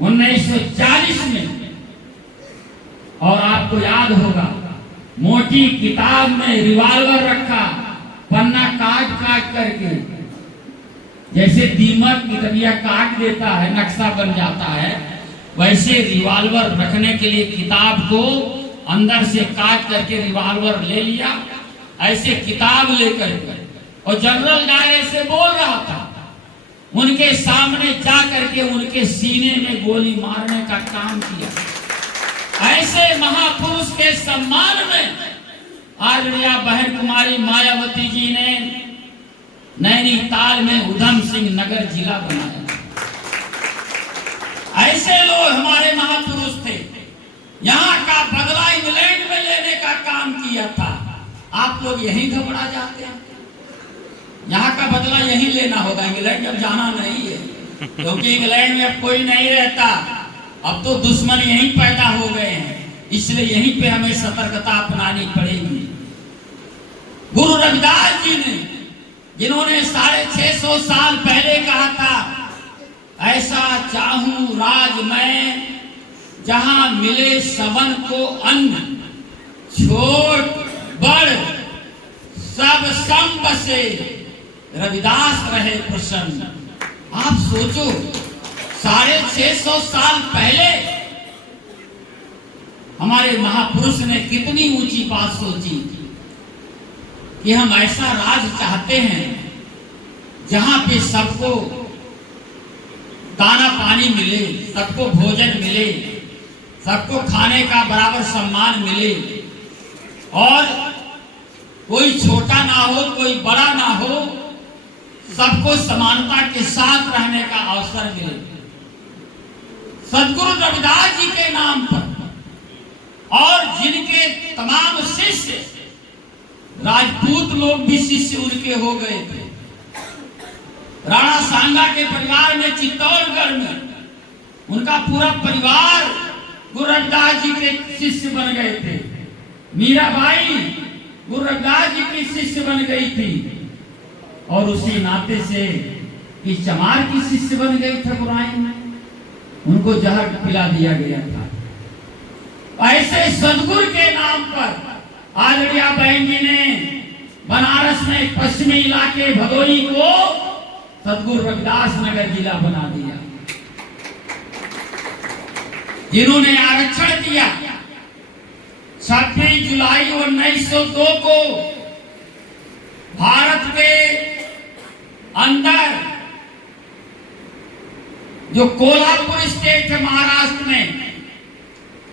1940 में और आपको याद होगा मोटी किताब में रिवॉल्वर रखा, पन्ना काट काट करके, जैसे दीमक की तबिया काट देता है नक्शा बन जाता है, वैसे रिवॉल्वर रखने के लिए किताब को अंदर से काट करके रिवॉल्वर ले लिया, ऐसे किताब लेकर और जनरल डायर से बोल रहा था, उनके सामने जा करके उनके सीने में गोली मारने का काम किया। ऐसे महापुरुष के सम्मान में आदरणीय बहन कुमारी मायावती जी ने नैनीताल में उधम सिंह नगर जिला बनाया। ऐसे लोग हमारे महापुरुष थे। यहाँ का बदला इंग्लैंड में लेने का काम किया था। आप लोग यहीं घबरा जाते हैं। यहाँ का बदला यहीं लेना होगा, इंग्लैंड जब जाना नहीं है। क्योंकि इंग्लैंड में अब कोई नहीं रहता, अब तो दुश्मन यहीं पैदा हो गए हैं, इसलिए यहीं पे हमें सतर्कता अपनानी पड़ेगी। गुरु रविदास जी ने, जिन्होंने 650 साल पहले कहा था, ऐसा चाहूं राज मैं जहां मिले सबन को अन्न, छोट बड़ सब सम बसे, रविदास रहे प्रसन्न। आप सोचो 650 साल पहले हमारे महापुरुष ने कितनी ऊंची बात सोची कि हम ऐसा राज चाहते हैं जहां पे सबको दाना पानी मिले, सबको भोजन मिले, सबको खाने का बराबर सम्मान मिले, और कोई छोटा ना हो, कोई बड़ा ना हो, सबको समानता के साथ रहने का अवसर मिले। सदगुरु रविदास जी के नाम पर और जिनके तमाम शिष्य राजपूत लोग भी शिष्य उनके हो गए थे। राणा सांगा के परिवार में चित्तौड़गढ़ में उनका पूरा परिवार गुरु रविदास जी के शिष्य बन गए थे। मीराबाई गुरु रविदास जी की शिष्य बन गई थी, और उसी नाते से इस चमार की शिष्य बन गई ठाकुराइन में, उनको जहर पिला दिया गया था। ऐसे सदगुरु के नाम पर आदरणीय बहन जी ने बनारस में पश्चिमी इलाके भदोही को सदगुरु रविदास नगर जिला बना दिया। जिन्होंने आरक्षण दिया 26 जुलाई 1902 को भारत के अंदर जो कोल्हापुर स्टेट है महाराष्ट्र में,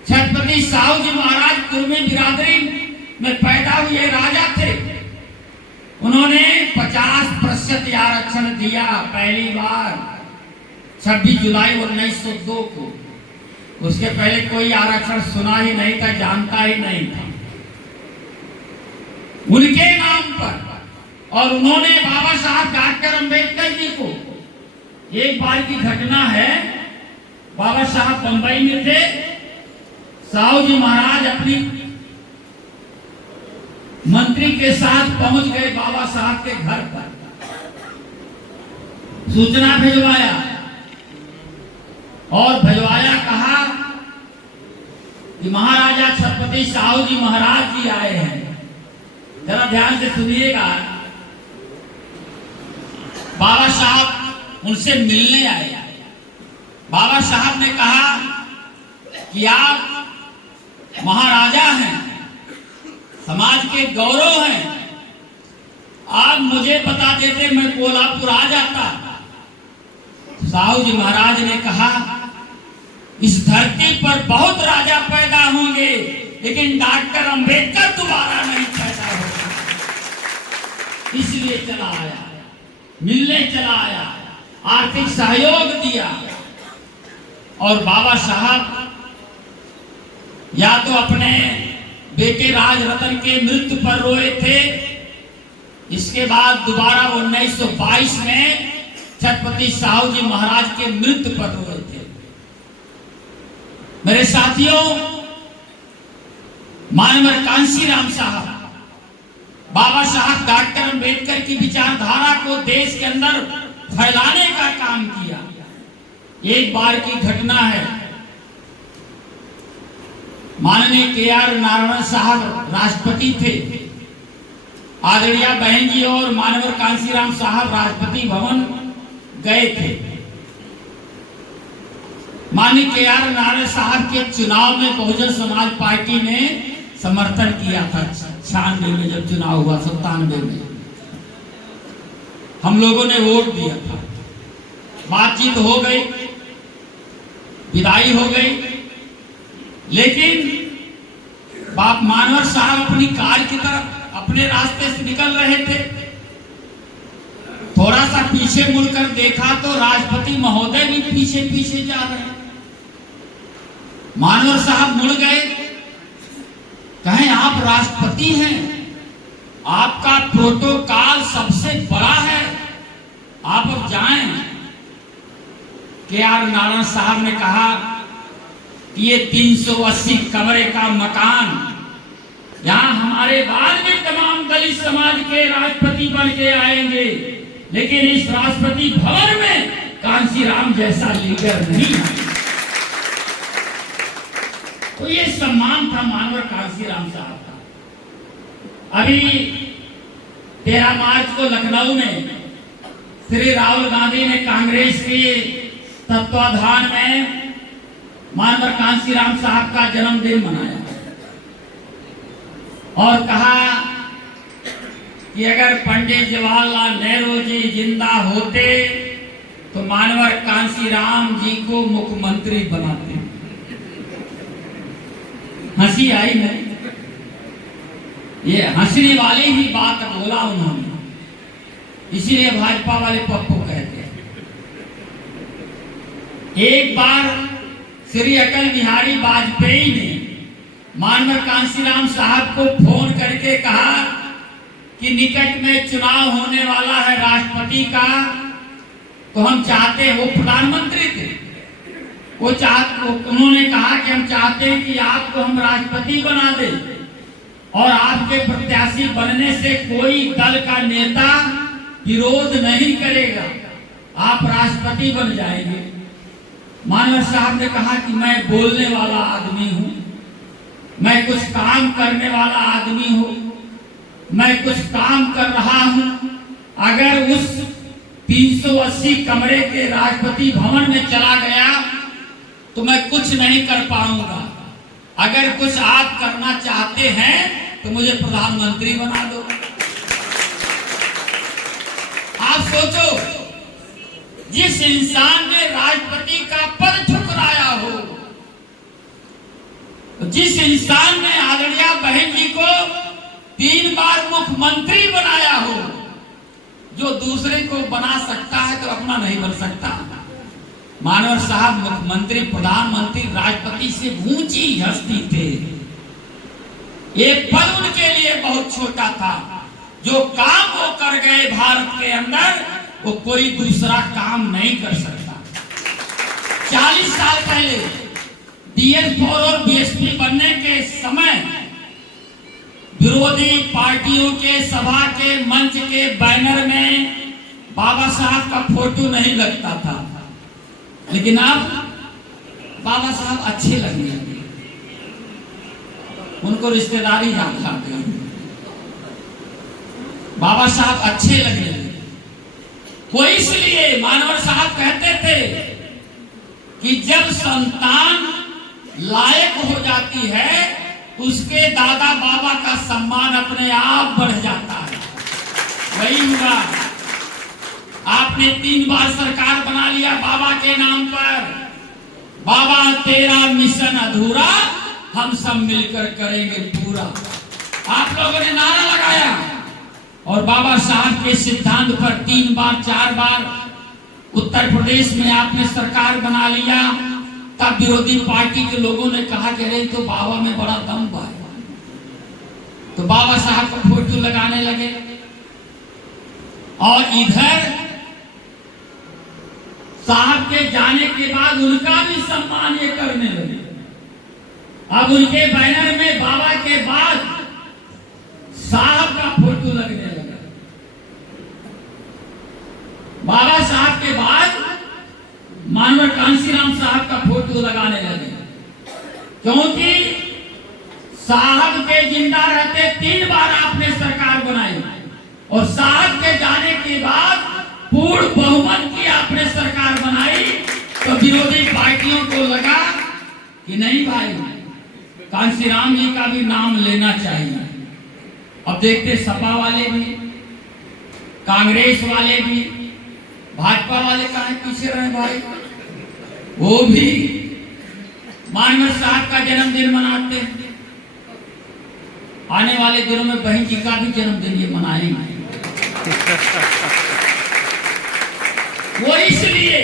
छत्रपति साहू जी महाराज कुर्मी बिरादरी में पैदा हुए राजा थे। उन्होंने 50% आरक्षण दिया पहली बार 26 जुलाई 1902 को। उसके पहले कोई आरक्षण सुना ही नहीं था, जानता ही नहीं था। उनके नाम पर, और उन्होंने बाबा साहब डॉक्टर अंबेडकर जी को, एक बार की घटना है, बाबा साहब बंबई में थे, साहू जी महाराज अपनी मंत्री के साथ पहुंच गए बाबा साहब के घर पर, सूचना भिजवाया और भिजवाया, कहा कि महाराजा छत्रपति साहू जी महाराज जी आए हैं। जरा ध्यान से सुनिएगा। बाबा साहब उनसे मिलने आए। बाबा साहब ने कहा कि आप महाराजा हैं, समाज के गौरव हैं, आप मुझे बता देते मैं कोल्हापुर आ जाता। साहू जी महाराज ने कहा, इस धरती पर बहुत राजा पैदा होंगे, लेकिन डॉक्टर अंबेडकर दोबारा नहीं पैदा होगा। इसलिए चला आया, मिलने चला आया, आर्थिक सहयोग दिया। और बाबा साहब या तो अपने बेटे राजरतन के मृत्यु पर रोए थे, इसके बाद दोबारा 1922 में छत्रपति साहू जी महाराज के मृत्यु पर रोए थे। मेरे साथियों, मानवर कांशीराम साहब, बाबा साहब डॉक्टर अंबेडकर की विचारधारा को देश के अंदर फैलाने का काम किया। एक बार की घटना है, माननीय KR नारायण साहब राष्ट्रपति थे, आदरणीय बहन जी और मानवर कांशीराम साहब राष्ट्रपति भवन गए थे। माननीय KR नारायण साहब के चुनाव में बहुजन समाज पार्टी ने समर्थन किया था। 96 में जब चुनाव हुआ, 97 में हम लोगों ने वोट दिया था। बातचीत हो गई, विदाई हो गई, लेकिन बाप मानवर साहब अपनी कार की तरफ अपने रास्ते से निकल रहे थे। थोड़ा सा पीछे मुड़कर देखा तो राष्ट्रपति महोदय भी पीछे पीछे जा रहे हैं। मानवर साहब मुड़ गए, कहें आप राष्ट्रपति हैं, आपका प्रोटोकॉल सबसे बड़ा है, आप अब जाएं। के.आर. नारायण साहब ने कहा कि ये 380 कमरे का मकान, यहाँ हमारे बाद में तमाम दलित समाज के राष्ट्रपति बन के आएंगे, लेकिन इस राष्ट्रपति भवन में कांशीराम जैसा लीडर नहीं आएगा। तो ये सम्मान था मानवर कांशीराम साहब का। अभी 13 मार्च को लखनऊ में श्री राहुल गांधी ने कांग्रेस के तत्वाधान में मानवर कांशीराम साहब का जन्मदिन मनाया और कहा कि अगर पंडित जवाहरलाल नेहरू जी जिंदा होते तो मानवर कांशीराम जी को मुख्यमंत्री बनाते। हंसी आई नहीं, ये हंसने वाली ही बात बोला उन्होंने, इसीलिए भाजपा वाले पप्पू कहते हैं। एक बार श्री अटल बिहारी वाजपेयी ने मानवर कांशीराम साहब को फोन करके कहा कि निकट में चुनाव होने वाला है राष्ट्रपति का, तो हम चाहते हैं, वो प्रधानमंत्री थे, उन्होंने कहा कि हम चाहते हैं कि आपको हम राष्ट्रपति बना दें और आपके प्रत्याशी बनने से कोई दल का नेता विरोध नहीं करेगा, आप राष्ट्रपति बन जाएंगे। मानवर साहब ने कहा कि मैं बोलने वाला आदमी हूं, मैं कुछ काम करने वाला आदमी हूं, मैं कुछ काम कर रहा हूं, अगर उस 380 कमरे के राष्ट्रपति भवन में चला गया तो मैं कुछ नहीं कर पाऊंगा, अगर कुछ आप करना चाहते हैं तो मुझे प्रधानमंत्री बना दो। आप सोचो, जिस इंसान ने राष्ट्रपति का पद ठुकराया हो, जिस इंसान ने आदरणीय बहन जी को 3 बार मुख्यमंत्री बनाया हो, जो दूसरे को बना सकता है तो अपना नहीं बन सकता। मानवर साहब मुख्यमंत्री, प्रधानमंत्री, राष्ट्रपति से ऊंची हस्ती थे। ये पद उनके लिए बहुत छोटा था। जो काम वो कर गए भारत के अंदर, वो कोई दूसरा काम नहीं कर सकता। 40 साल पहले DS4 और BSP बनने के समय विरोधी पार्टियों के सभा के मंच के बैनर में बाबा साहब का फोटो नहीं लगता था, लेकिन अब बाबा साहब अच्छे लगने लगे, उनको रिश्तेदारी याद आ गई, बाबा साहब अच्छे लगने लगे। वो इसलिए मानवर साहब कहते थे कि जब संतान लायक हो जाती है, उसके दादा बाबा का सम्मान अपने आप बढ़ जाता है। वही हुआ, आपने 3 बार सरकार बना लिया बाबा के नाम पर। बाबा तेरा मिशन अधूरा, हम सब मिलकर करेंगे पूरा, आप लोगों ने नारा लगाया और बाबा साहब के सिद्धांत पर 3 बार 4 बार उत्तर प्रदेश में आपने सरकार बना लिया। तब विरोधी पार्टी के लोगों ने कहा कि अरे तो बाबा में बड़ा दम है, तो बाबा साहब का फोटो लगाने लगे। और इधर साहब के जाने के बाद उनका भी सम्मान ये करने लगे। अब उनके बैनर में बाबा के बाद साहब का फोटो लगने लगा। बाबा साहब के बाद मानवर कांशीराम साहब का फोटो लगाने लगे, क्योंकि साहब के जिंदा रहते 3 बार आपने सरकार बनाई और साहब के जाने के बाद पूर्ण बहुमत की आपने सरकार बनाई। तो विरोधी पार्टियों को लगा कि नहीं भाई, कांशीराम जी का भी नाम लेना चाहिए। अब देखते सपा वाले भी, कांग्रेस वाले भी, भाजपा वाले काहे पीछे रहे भाई, वो भी मानवर साहब का जन्मदिन मनाते हैं। आने वाले दिनों में बहन जी का भी जन्मदिन ये मनाएंगे। वो इसलिए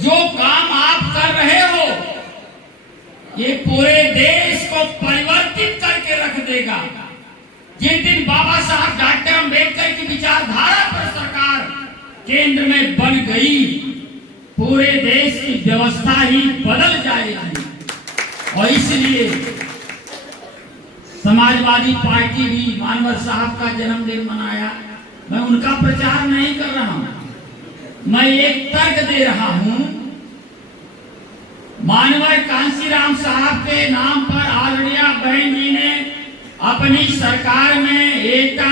जो काम आप कर रहे हो ये पूरे देश को परिवर्तित करके रख देगा। जिस दिन बाबा साहब डॉक्टर अम्बेडकर की विचारधारा पर सरकार केंद्र में बन गई, पूरे देश की व्यवस्था ही बदल जाएगी। और इसलिए समाजवादी पार्टी भी मानवर साहब का जन्मदिन मनाया। मैं उनका प्रचार नहीं कर रहा हूं, मैं एक तर्क दे रहा हूं। मानवर कांशीराम साहब के नाम पर आदरणीय बहन जी ने अपनी सरकार में एटा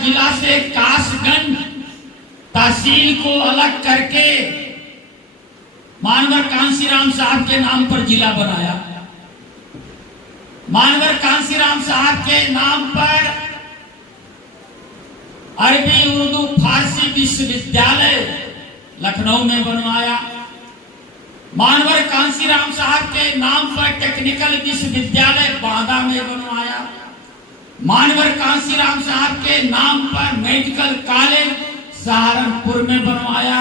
जिला से कासगंज तहसील को अलग करके मानवर कांशीराम साहब के नाम पर जिला बनाया। मानवर कांशीराम साहब के नाम पर अरबी उर्दू फारसी विश्वविद्यालय लखनऊ में बनवाया। मानवर कांशीराम साहब के नाम पर टेक्निकल विश्वविद्यालय बांदा में बनवाया। मानवर कांशीराम साहब के नाम पर मेडिकल कॉलेज सहारनपुर में बनवाया।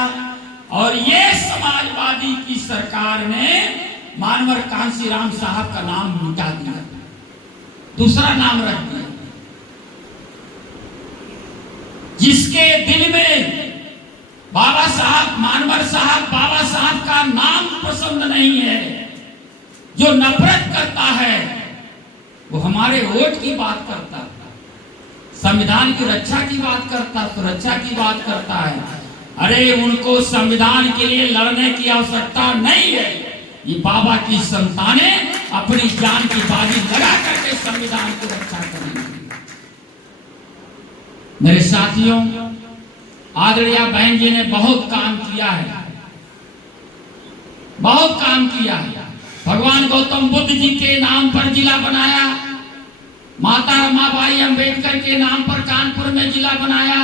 और ये समाजवादी की सरकार ने मानवर कांशीराम साहब का नाम मिटा दिया, दूसरा नाम रख दिया। जिसके दिल में बाबा साहब मानवर साहब बाबा साहब का नाम पसंद नहीं है, जो नफरत करता है, वो हमारे वोट की बात करता है, संविधान की रक्षा की बात करता, सुरक्षा की बात करता है। अरे उनको संविधान के लिए लड़ने की आवश्यकता नहीं है। ये बाबा की संतानें अपनी जान की बाजी लगा करके संविधान की रक्षा करेंगे। मेरे साथियों, आदरणीय बहन जी ने बहुत काम किया है, बहुत काम किया है। भगवान गौतम बुद्ध जी के नाम पर जिला बनाया, माता रमाबाई अंबेडकर के नाम पर कानपुर में जिला बनाया,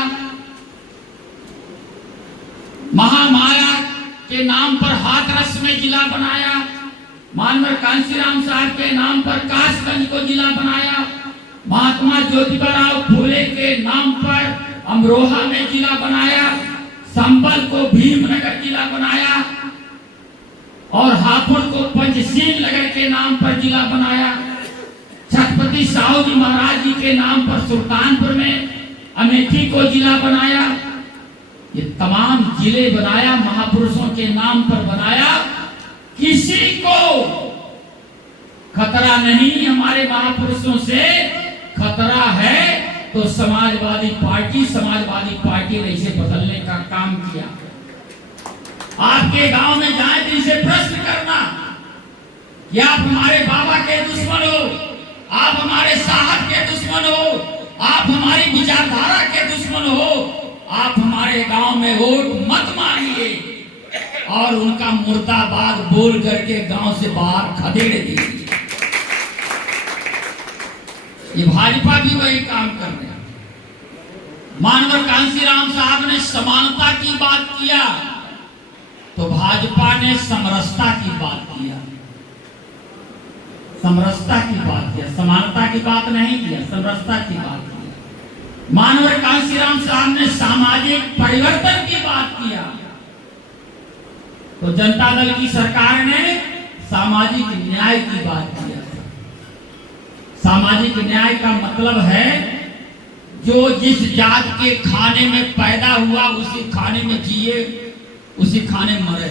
महामाया के नाम पर हाथरस में जिला बनाया, मानवर कांशीराम साहब के नाम पर कासगंज को जिला बनाया, महात्मा ज्योतिबा फूले के नाम पर अमरोहा में जिला बनाया, संबल को भीमनगर जिला बनाया और हापुड़ को पंचशील नगर के नाम पर जिला बनाया। छत्रपति साहू जी महाराज जी के नाम पर सुल्तानपुर में अमेठी को जिला बनाया। ये तमाम जिले बनाया, महापुरुषों के नाम पर बनाया। किसी को खतरा नहीं हमारे महापुरुषों से, खतरा है तो समाजवादी पार्टी ने इसे बदलने का काम किया। आपके गांव में जाए तो इसे प्रश्न करना कि आप हमारे बाबा के दुश्मन हो, आप हमारे साहब के दुश्मन हो, आप हमारी विचारधारा के दुश्मन हो, आप हमारे गांव में वोट मत मांगिए और उनका मुर्दाबाद बोल करके गांव से बाहर खदेड़ दीजिए। ये भाजपा भी वही काम कर रहे हैं। मानवर कांशीराम साहब ने समानता की बात किया तो भाजपा ने समरसता की बात किया, समरसता की बात किया, समानता की बात नहीं किया, समरसता की बात किया। मानवर कांशीराम साहब ने सामाजिक परिवर्तन की बात किया तो जनता दल की सरकार ने सामाजिक न्याय की बात किया। सामाजिक न्याय का मतलब है जो जिस जात के खाने में पैदा हुआ उसी खाने में जिए, उसी खाने में मरे।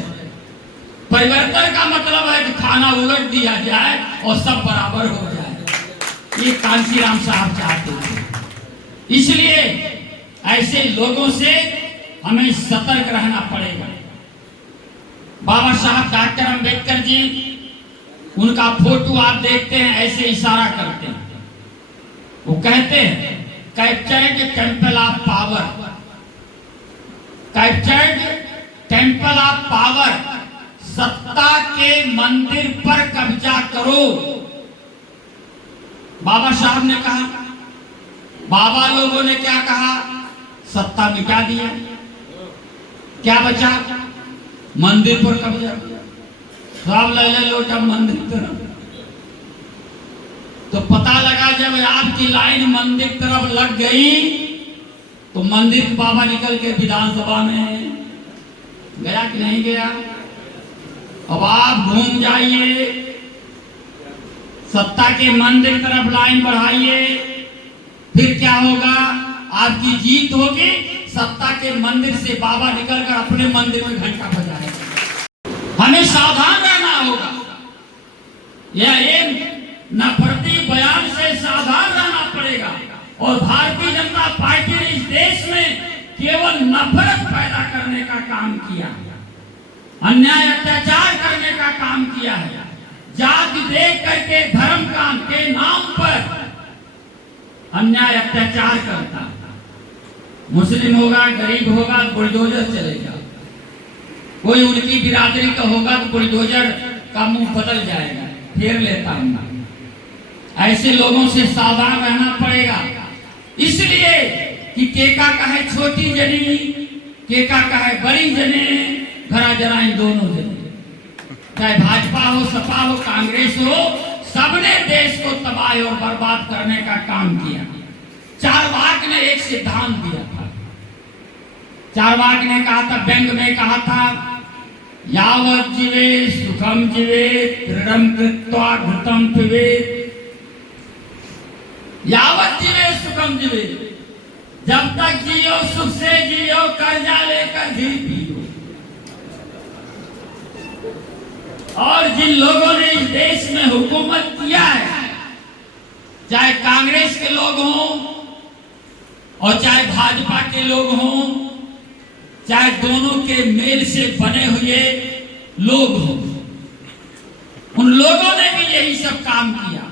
परिवर्तन का मतलब है कि खाना उलट दिया जाए और सब बराबर हो जाए। ये कांशीराम साहब चाहते थे। इसलिए ऐसे लोगों से हमें सतर्क रहना पड़ेगा। बाबा साहब डॉक्टर अंबेडकर जी, उनका फोटो आप देखते हैं, ऐसे इशारा करते हैं। वो कहते हैं captured temple of power, captured temple of power, सत्ता के मंदिर पर कब्जा करो। बाबा साहब ने कहा, बाबा लोगों ने क्या कहा? सत्ता मिटा दिया, क्या बचा? मंदिर पर कब्जा। सब ले लोटा मंदिर तरफ। तो पता लगा जब आपकी लाइन मंदिर तरफ लग गई तो मंदिर बाबा निकल के विधानसभा में गया कि नहीं गया? अब आप घूम जाइए, सत्ता के मंदिर तरफ लाइन बढ़ाइए, फिर क्या होगा? आपकी जीत होगी, सत्ता के मंदिर से बाबा निकलकर अपने मंदिर में घंटा बजाएगा। हमें सावधान रहना होगा। यह एक नफरती बयान से सावधान रहना पड़ेगा। और भारतीय जनता पार्टी ने इस देश में केवल नफरत पैदा करने का काम किया, अन्याय अत्याचार करने का काम किया है। जाति देख करके धर्म काम के नाम पर अन्याय अत्याचार करता। मुस्लिम होगा, गरीब होगा, बुलडोजर चलेगा। कोई उनकी बिरादरी का होगा तो बुलडोजर का मुंह बदल जाएगा, फेर लेता हूं। ऐसे लोगों से सावधान रहना पड़ेगा। इसलिए कि केका का है छोटी जनी, केका का है बड़ी जने, घरा जरा इन दोनों जने। चाहे भाजपा हो, सपा हो, कांग्रेस हो, सबने देश को तबाह और बर्बाद करने का काम किया। चारवाक ने एक सिद्धांत दिया था। चारवाक ने कहा था, व्यंग में कहा था, यावत् जीवे सुखम जीवे दृढ़म कृत्वा घृतम पिबेत्। यावत् जीवे सुखम जीवे, जब तक जियो सुख से जियो, कर्जा लेकर घी पियो। और जिन लोगों ने इस देश में हुकूमत किया है, चाहे कांग्रेस के लोग हों और चाहे भाजपा के लोग हों, चाहे दोनों के मेल से बने हुए लोग हों, उन लोगों ने भी यही सब काम किया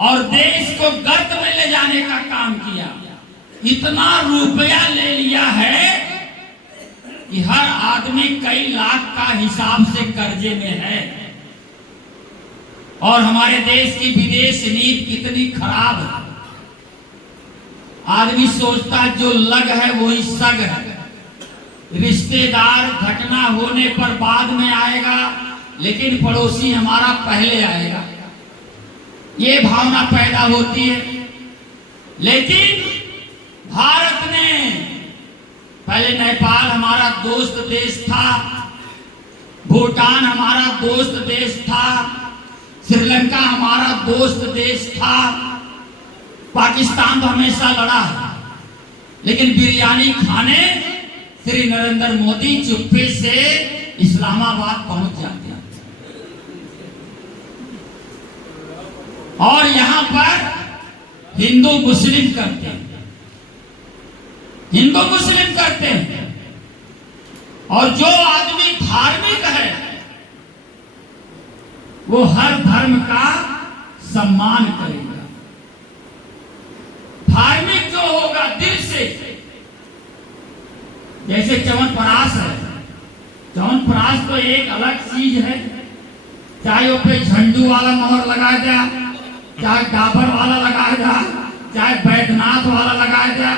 और देश को गर्त में ले जाने का काम किया। इतना रुपया ले लिया है कि हर आदमी कई लाख का हिसाब से कर्जे में है। और हमारे देश की विदेश नीति कितनी खराब है। आदमी सोचता जो लग है वही सग है। रिश्तेदार घटना होने पर बाद में आएगा, लेकिन पड़ोसी हमारा पहले आएगा, ये भावना पैदा होती है। लेकिन भारत ने पहले नेपाल हमारा दोस्त देश था, भूटान हमारा दोस्त देश था, श्रीलंका हमारा दोस्त देश था, पाकिस्तान तो हमेशा लड़ा है। लेकिन बिरयानी खाने श्री नरेंद्र मोदी चुप्पे से इस्लामाबाद पहुंच जाते हैं और यहां पर हिंदू मुस्लिम करते हैं, हिंदू मुस्लिम करते हैं। और जो आदमी धार्मिक है वो हर धर्म का सम्मान करेगा। धार्मिक जो होगा दिल से, जैसे च्यवनप्राश है, च्यवनप्राश तो एक अलग चीज है। चाहे वो पे झंडू वाला मोहर लगाया जाए, चाहे डाबर वाला लगाया जाए, चाहे बैद्यनाथ वाला लगाया जाए,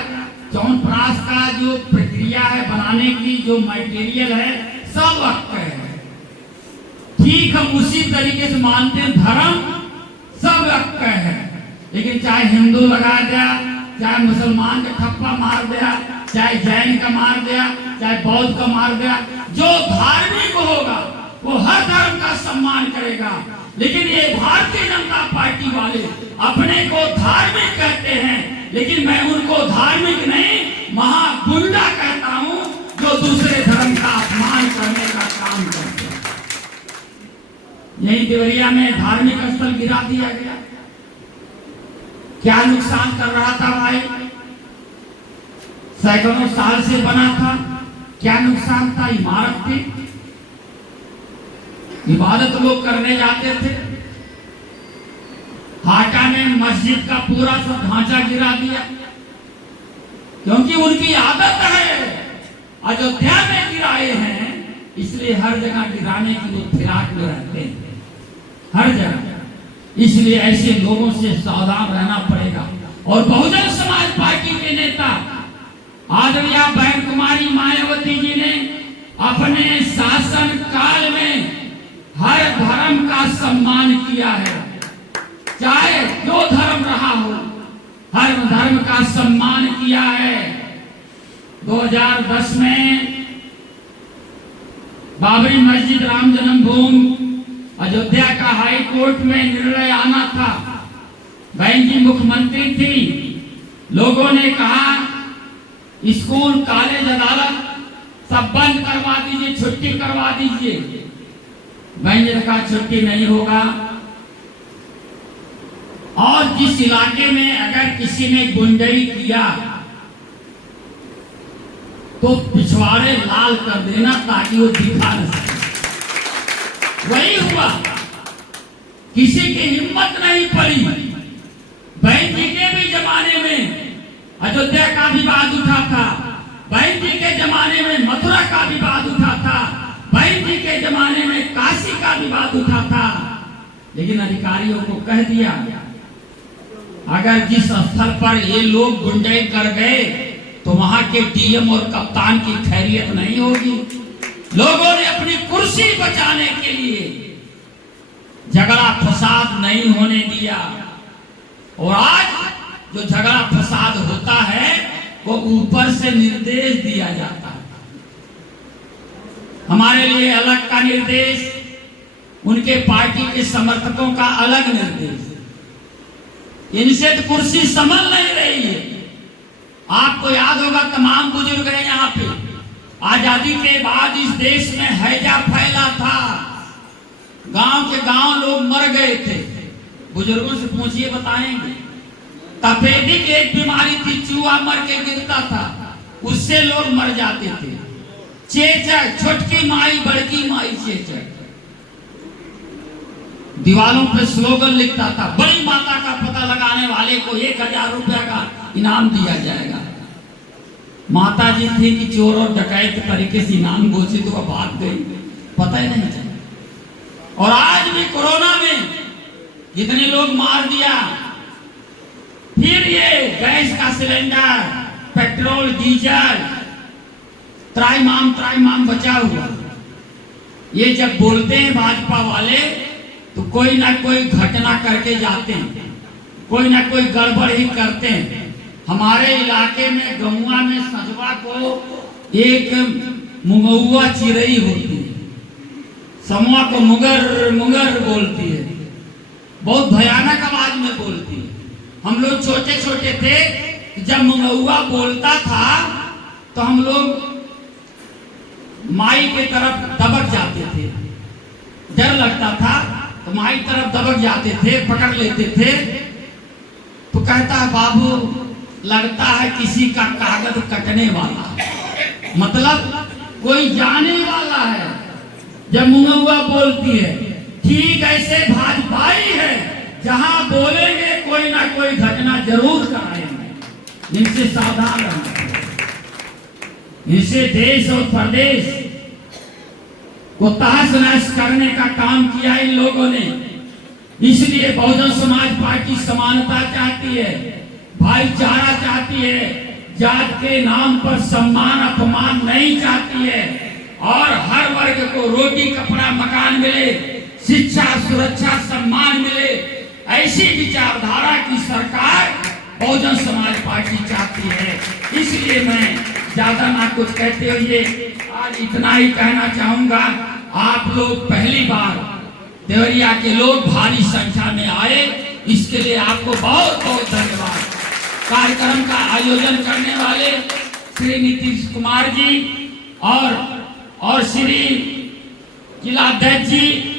च्यवनप्राश का जो प्रक्रिया है बनाने की, जो मटेरियल है, सब अक्क है। ठीक हम उसी तरीके से मानते हैं, धर्म सब अक्क है। लेकिन चाहे हिंदू लगा दिया, चाहे मुसलमान का ठप्पा मार दिया, चाहे जैन का मार दिया, चाहे बौद्ध का मार दिया, जो धार्मिक होगा वो हर धर्म का सम्मान करेगा। लेकिन ये भारतीय जनता पार्टी वाले अपने को धार्मिक कहते हैं, लेकिन मैं उनको धार्मिक नहीं, महागुंडा कहता हूं, जो दूसरे धर्म का अपमान करने का काम करते हैं। यही देवरिया में धार्मिक स्थल गिरा दिया गया। क्या नुकसान कर रहा था भाई? सैकड़ों साल से बना था, क्या नुकसान था? इमारत थी, इबादत लोग करने जाते थे। हाटा में मस्जिद का पूरा सब ढांचा गिरा दिया, क्योंकि उनकी आदत है। अयोध्या में गिराए हैं, इसलिए हर जगह गिराने की वो फिराक में रहते हैं, हर जगह। इसलिए ऐसे लोगों से सावधान रहना पड़ेगा। और बहुजन समाज पार्टी के नेता आदरणीय बहन कुमारी मायावती जी ने अपने शासन काल में हर धर्म का सम्मान किया है, चाहे जो धर्म रहा हो, हर धर्म का सम्मान किया है। 2010 में बाबरी मस्जिद राम जन्मभूमि अयोध्या का हाई कोर्ट में निर्णय आना था। बहन जी मुख्यमंत्री थी, लोगों ने कहा स्कूल, कॉलेज, अदालत सब बंद करवा दीजिए, छुट्टी करवा दीजिए। मैंने कहा छुट्टी नहीं होगा। और जिस इलाके में अगर किसी ने गुंडई किया तो पिछवाड़े लाल कर देना ताकि वो दिखा न सके। वही हुआ, किसी की हिम्मत नहीं पड़ी। बहन जी के भी जमाने में अयोध्या का विवाद उठा था, बहन जी के जमाने में मथुरा का विवाद उठा था, बहन जी के जमाने में काशी का विवाद उठा था। लेकिन अधिकारियों को कह दिया अगर जिस स्थल पर ये लोग गुंडई कर गए तो वहां के डीएम और कप्तान की खैरियत नहीं होगी। लोगों ने अपनी कुर्सी बचाने के लिए झगड़ा फसाद नहीं होने दिया। और आज जो झगड़ा फसाद होता है वो ऊपर से निर्देश दिया जाता है। हमारे लिए अलग का निर्देश, उनके पार्टी के समर्थकों का अलग निर्देश। इनसे तो कुर्सी संभल नहीं रही है। आपको याद होगा तमाम बुजुर्ग हैं यहाँ पे, आजादी के बाद इस देश में हैजा फैला था, गांव के गांव लोग मर गए थे। बुजुर्गों से पूछिए बताएंगे। तपेदिक एक बीमारी थी, चूहा मर के गिरता था, उससे लोग मर जाते थे। चेचक, छोटकी माई बड़की माई चेचक, दीवारों पे स्लोगन लिखता था, बड़ी माता का पता लगाने वाले को 1000 रुपया का इनाम दिया जाएगा। माता जी थी कि चोर और डकैत तरीके से इनाम घोषित हुआ, भाग गई, पता ही नहीं चला। और आज भी कोरोना में जितने लोग मार दिया, फिर ये गैस का सिलेंडर, पेट्रोल, डीजल, त्राईमाम बचा हुआ। ये जब बोलते हैं भाजपा वाले तो कोई ना कोई घटना करके जाते हैं, कोई ना कोई गड़बड़ ही करते हैं। हमारे इलाके में गमुआ में सजवा को एक मुंगौआ चिरई होती है, समुआ को मुगर मुगर बोलती है, बहुत भयानक आवाज में बोलती है। हम लोग छोटे छोटे थे, जब मुंगौआ बोलता था तो हम लोग माई के तरफ दबक जाते थे, डर लगता था तो माई तरफ दबक जाते थे, पकड़ लेते थे। तो कहता है बाबू लगता है किसी का कागज कटने वाला है, मतलब कोई जाने वाला है। जब मुंगौआ बोलती है, ठीक ऐसे भाजपाई है, जहां बोलेंगे कोई ना कोई घटना जरूर कराएंगे। इनसे सावधान रहना, इनसे देश और प्रदेश को तहस नहस करने का काम किया इन लोगों ने। इसलिए बहुजन समाज पार्टी समानता चाहती है, भाईचारा चाहती है, जात के नाम पर सम्मान अपमान नहीं चाहती है, और हर वर्ग को रोटी कपड़ा मकान मिले, शिक्षा सुरक्षा सम्मान मिले। ऐसी विचारधारा की सरकार बहुजन समाज पार्टी चाहती है। इसलिए मैं ज्यादा ना कुछ कहते हुए आज इतना ही कहना चाहूंगा। आप लोग पहली बार देवरिया के लोग भारी संख्या में आए, इसके लिए आपको बहुत बहुत धन्यवाद। कार्यक्रम का आयोजन करने वाले श्री नीतीश कुमार जी और श्री जिला अध्यक्ष जी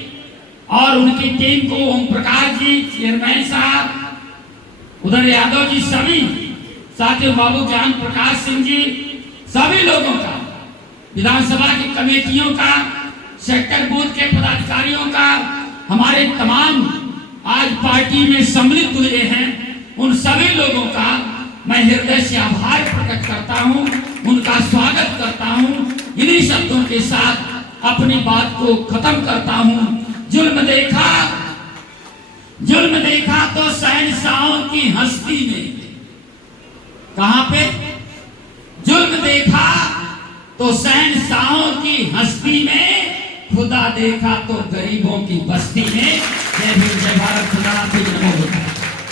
और उनकी टीम को, ओम प्रकाश जी, चेयरमैन साहब, उधर यादव जी, सभी साथियों, बाबू ज्ञान प्रकाश सिंह जी, सभी लोगों का, विधानसभा की कमेटियों का, सेक्टर बूथ के पदाधिकारियों का, हमारे तमाम आज पार्टी में सम्मिलित हुए हैं, उन सभी लोगों का मैं हृदय से आभार प्रकट करता हूं, उनका स्वागत करता हूं। इन्हीं शब्दों के साथ अपनी बात को खत्म करता हूं। जुल्म देखा तो शहंशाहों की हस्ती में, कहां पे? जुल्म देखा तो शहंशाहों की हस्ती में, खुदा देखा तो गरीबों की बस्ती में। जय हिंद, जय भारत, खुदा हाफिज, नमो बुद्धाय।